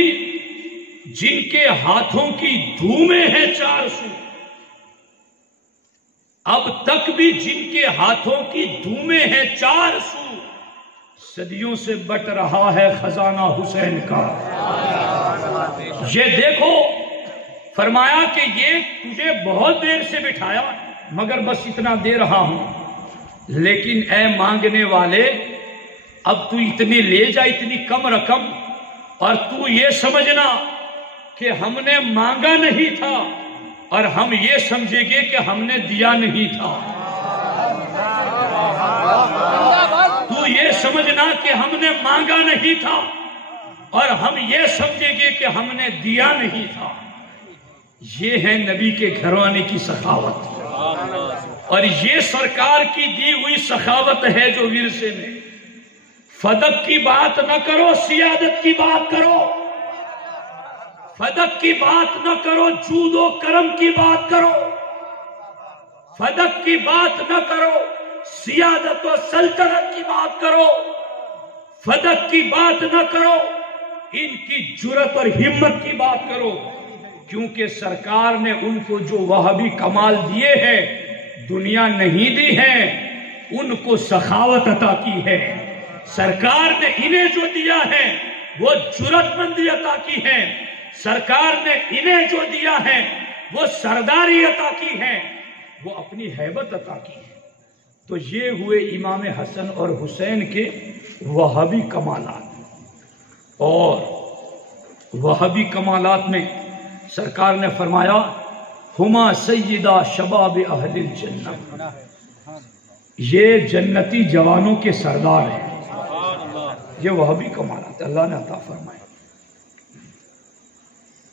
جن کے ہاتھوں کی دھومیں ہیں 400، اب تک بھی جن کے ہاتھوں کی دھومیں ہیں 400، صدیوں سے بٹ رہا ہے خزانہ حسین کا۔ یہ دیکھو، فرمایا کہ یہ تجھے بہت دیر سے بٹھایا مگر بس اتنا دے رہا ہوں، لیکن اے مانگنے والے اب تو اتنی لے جا، اتنی کم رقم، اور تو یہ سمجھنا کہ ہم نے مانگا نہیں تھا اور ہم یہ سمجھیں گے کہ ہم نے دیا نہیں تھا۔ تو یہ سمجھنا کہ ہم نے مانگا نہیں تھا اور ہم یہ سمجھیں گے کہ ہم نے دیا نہیں تھا۔ یہ ہے نبی کے گھرانے کی سخاوت، اور یہ سرکار کی دی ہوئی سخاوت ہے جو ورثے میں۔ فدق کی بات نہ کرو، سیادت کی بات کرو۔ فدق کی بات نہ کرو، جود و کرم کی بات کرو۔ فدق کی بات نہ کرو، سیادت و سلطنت کی بات کرو۔ فدق کی بات نہ کرو، ان کی جرت اور ہمت کی بات کرو، کیونکہ سرکار نے ان کو جو وہابی کمال دیے ہیں دنیا نہیں دی ہے، ان کو سخاوت عطا کی ہے۔ سرکار نے انہیں جو دیا ہے وہ جرت مندی عطا کی ہے، سرکار نے انہیں جو دیا ہے وہ سرداری عطا کی ہے، وہ اپنی ہیبت عطا کی ہے۔ تو یہ ہوئے امام حسن اور حسین کے وہابی کمالات۔ اور وہابی کمالات میں سرکار نے فرمایا ہما سیدہ شباب اہل الجنہ، یہ جنتی جوانوں کے سردار ہیں۔ یہ وہابی کمالات اللہ نے عطا فرمائے،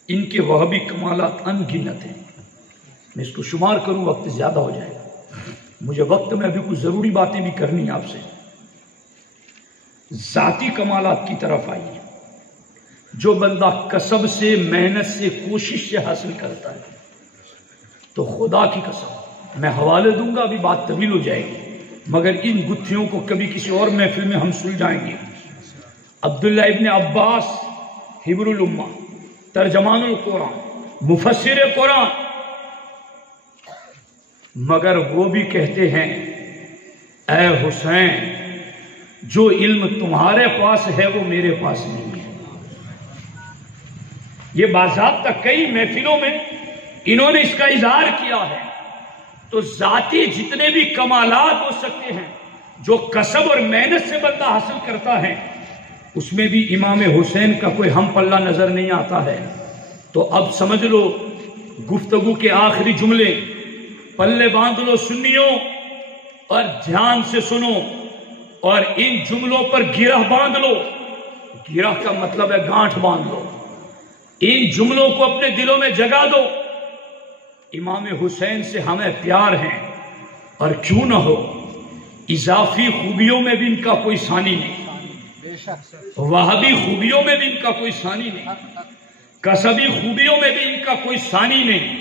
ان کے وہابی کمالات ان گنت ہیں۔ میں اس کو شمار کروں وقت زیادہ ہو جائے گا، مجھے وقت میں ابھی کچھ ضروری باتیں بھی کرنی ہیں آپ سے۔ ذاتی کمالات کی طرف آئیے۔ جو بندہ کسب سے، محنت سے، کوشش سے حاصل کرتا ہے تو خدا کی قسم میں حوالے دوں گا، ابھی بات طویل ہو جائے گی، مگر ان گتھیوں کو کبھی کسی اور محفل میں ہم سلجھائیں گے۔ عبداللہ ابن عباس حبر الامہ، ترجمان القرآن، مفسر قرآن، مگر وہ بھی کہتے ہیں اے حسین جو علم تمہارے پاس ہے وہ میرے پاس نہیں ہے. یہ باضابطہ کئی محفلوں میں انہوں نے اس کا اظہار کیا ہے. تو ذاتی جتنے بھی کمالات ہو سکتے ہیں جو کسب اور محنت سے بندہ حاصل کرتا ہے اس میں بھی امام حسین کا کوئی ہم پلہ نظر نہیں آتا ہے. تو اب سمجھ لو گفتگو کے آخری جملے پلے باندھ لو سنیوں اور دھیان سے سنو اور ان جملوں پر گرہ باندھ لو. گرہ کا مطلب ہے گانٹھ باندھ لو. ان جملوں کو اپنے دلوں میں جگا دو. امام حسین سے ہمیں پیار ہے اور کیوں نہ ہو اضافی خوبیوں میں بھی ان کا کوئی ثانی نہیں, وہابی خوبیوں میں بھی ان کا کوئی ثانی نہیں, کسبی خوبیوں میں بھی ان کا کوئی ثانی نہیں.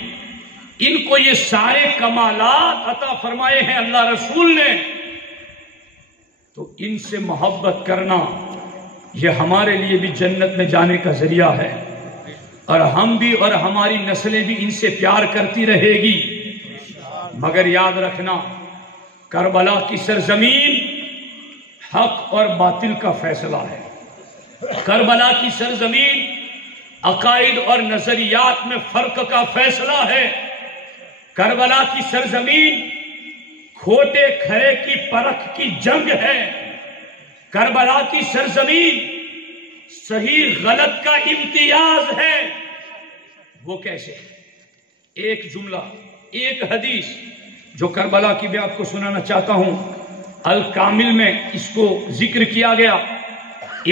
ان کو یہ سارے کمالات عطا فرمائے ہیں اللہ رسول نے. تو ان سے محبت کرنا یہ ہمارے لیے بھی جنت میں جانے کا ذریعہ ہے اور ہم بھی اور ہماری نسلیں بھی ان سے پیار کرتی رہے گی. مگر یاد رکھنا کربلا کی سرزمین حق اور باطل کا فیصلہ ہے. کربلا کی سرزمین عقائد اور نظریات میں فرق کا فیصلہ ہے. کربلا کی سرزمین کھوٹے کھرے کی پرکھ کی جنگ ہے. کربلا کی سرزمین صحیح غلط کا امتیاز ہے. وہ کیسے؟ ایک جملہ ایک حدیث جو کربلا کی بھی آپ کو سنانا چاہتا ہوں. الکامل میں اس کو ذکر کیا گیا.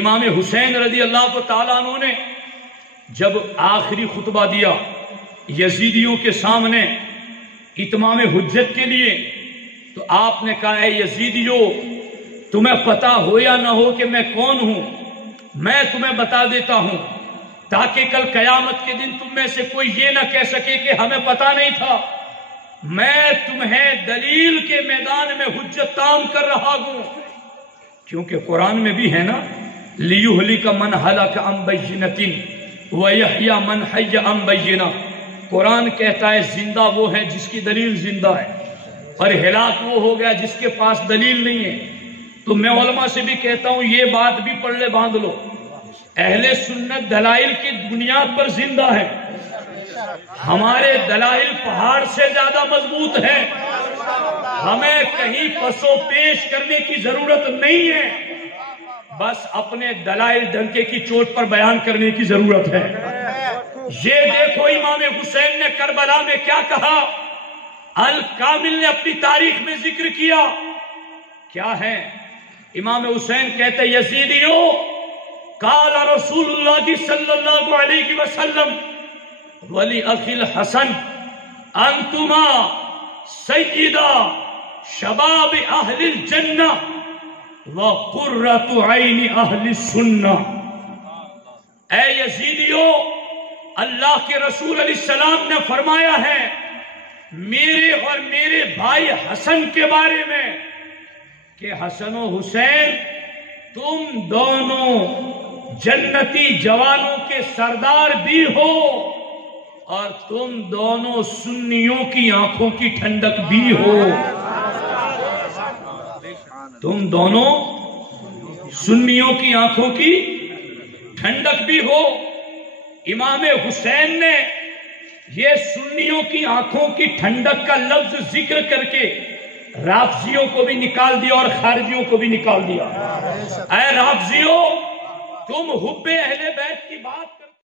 امام حسین رضی اللہ تعالیٰ عنہ نے جب آخری خطبہ دیا یزیدیوں کے سامنے اتمام حجت کے لیے تو آپ نے کہا اے یزیدیو تمہیں پتا ہو یا نہ ہو کہ میں کون ہوں, میں تمہیں بتا دیتا ہوں تاکہ کل قیامت کے دن تم میں سے کوئی یہ نہ کہہ سکے کہ ہمیں پتا نہیں تھا. میں تمہیں دلیل کے میدان میں حجت تام کر رہا ہوں. کیونکہ قرآن میں بھی ہے نا لِيُهْلِكَ مَنْ هَلَكَ عَنْ بَيِّنَةٍ وَيَحْيَى مَنْ حَيَّ عَنْ بَيِّنَةٍ. قرآن کہتا ہے زندہ وہ ہے جس کی دلیل زندہ ہے اور ہلاک وہ ہو گیا جس کے پاس دلیل نہیں ہے. تو میں علماء سے بھی کہتا ہوں یہ بات بھی پلے باندھ لو. اہل سنت دلائل کی بنیاد پر زندہ ہے. ہمارے دلائل پہاڑ سے زیادہ مضبوط ہے. ہمیں کہیں پسو پیش کرنے کی ضرورت نہیں ہے. بس اپنے دلائل ڈنکے کی چوٹ پر بیان کرنے کی ضرورت ہے. یہ دیکھو امام حسین نے کربلا میں کیا کہا. الکامل نے اپنی تاریخ میں ذکر کیا. کیا ہے؟ امام حسین کہتے یزیدیو قال رسول اللہ صلی اللہ علیہ وسلم ولی اخی الحسن انتما سیدہ شباب اہل الجنہ وقرۃ عین اہل السنہ. اے یزیدیو اللہ کے رسول علیہ السلام نے فرمایا ہے میرے اور میرے بھائی حسن کے بارے میں کہ حسن و حسین تم دونوں جنتی جوانوں کے سردار بھی ہو اور تم دونوں سنیوں کی آنکھوں کی ٹھنڈک بھی ہو. تم دونوں سنیوں کی آنکھوں کی ٹھنڈک بھی ہو. امام حسین نے یہ سنیوں کی آنکھوں کی ٹھنڈک کا لفظ ذکر کر کے رافضیوں کو بھی نکال دیا اور خارجیوں کو بھی نکال دیا. اے رافضیوں تم حب اہل بیت کی بات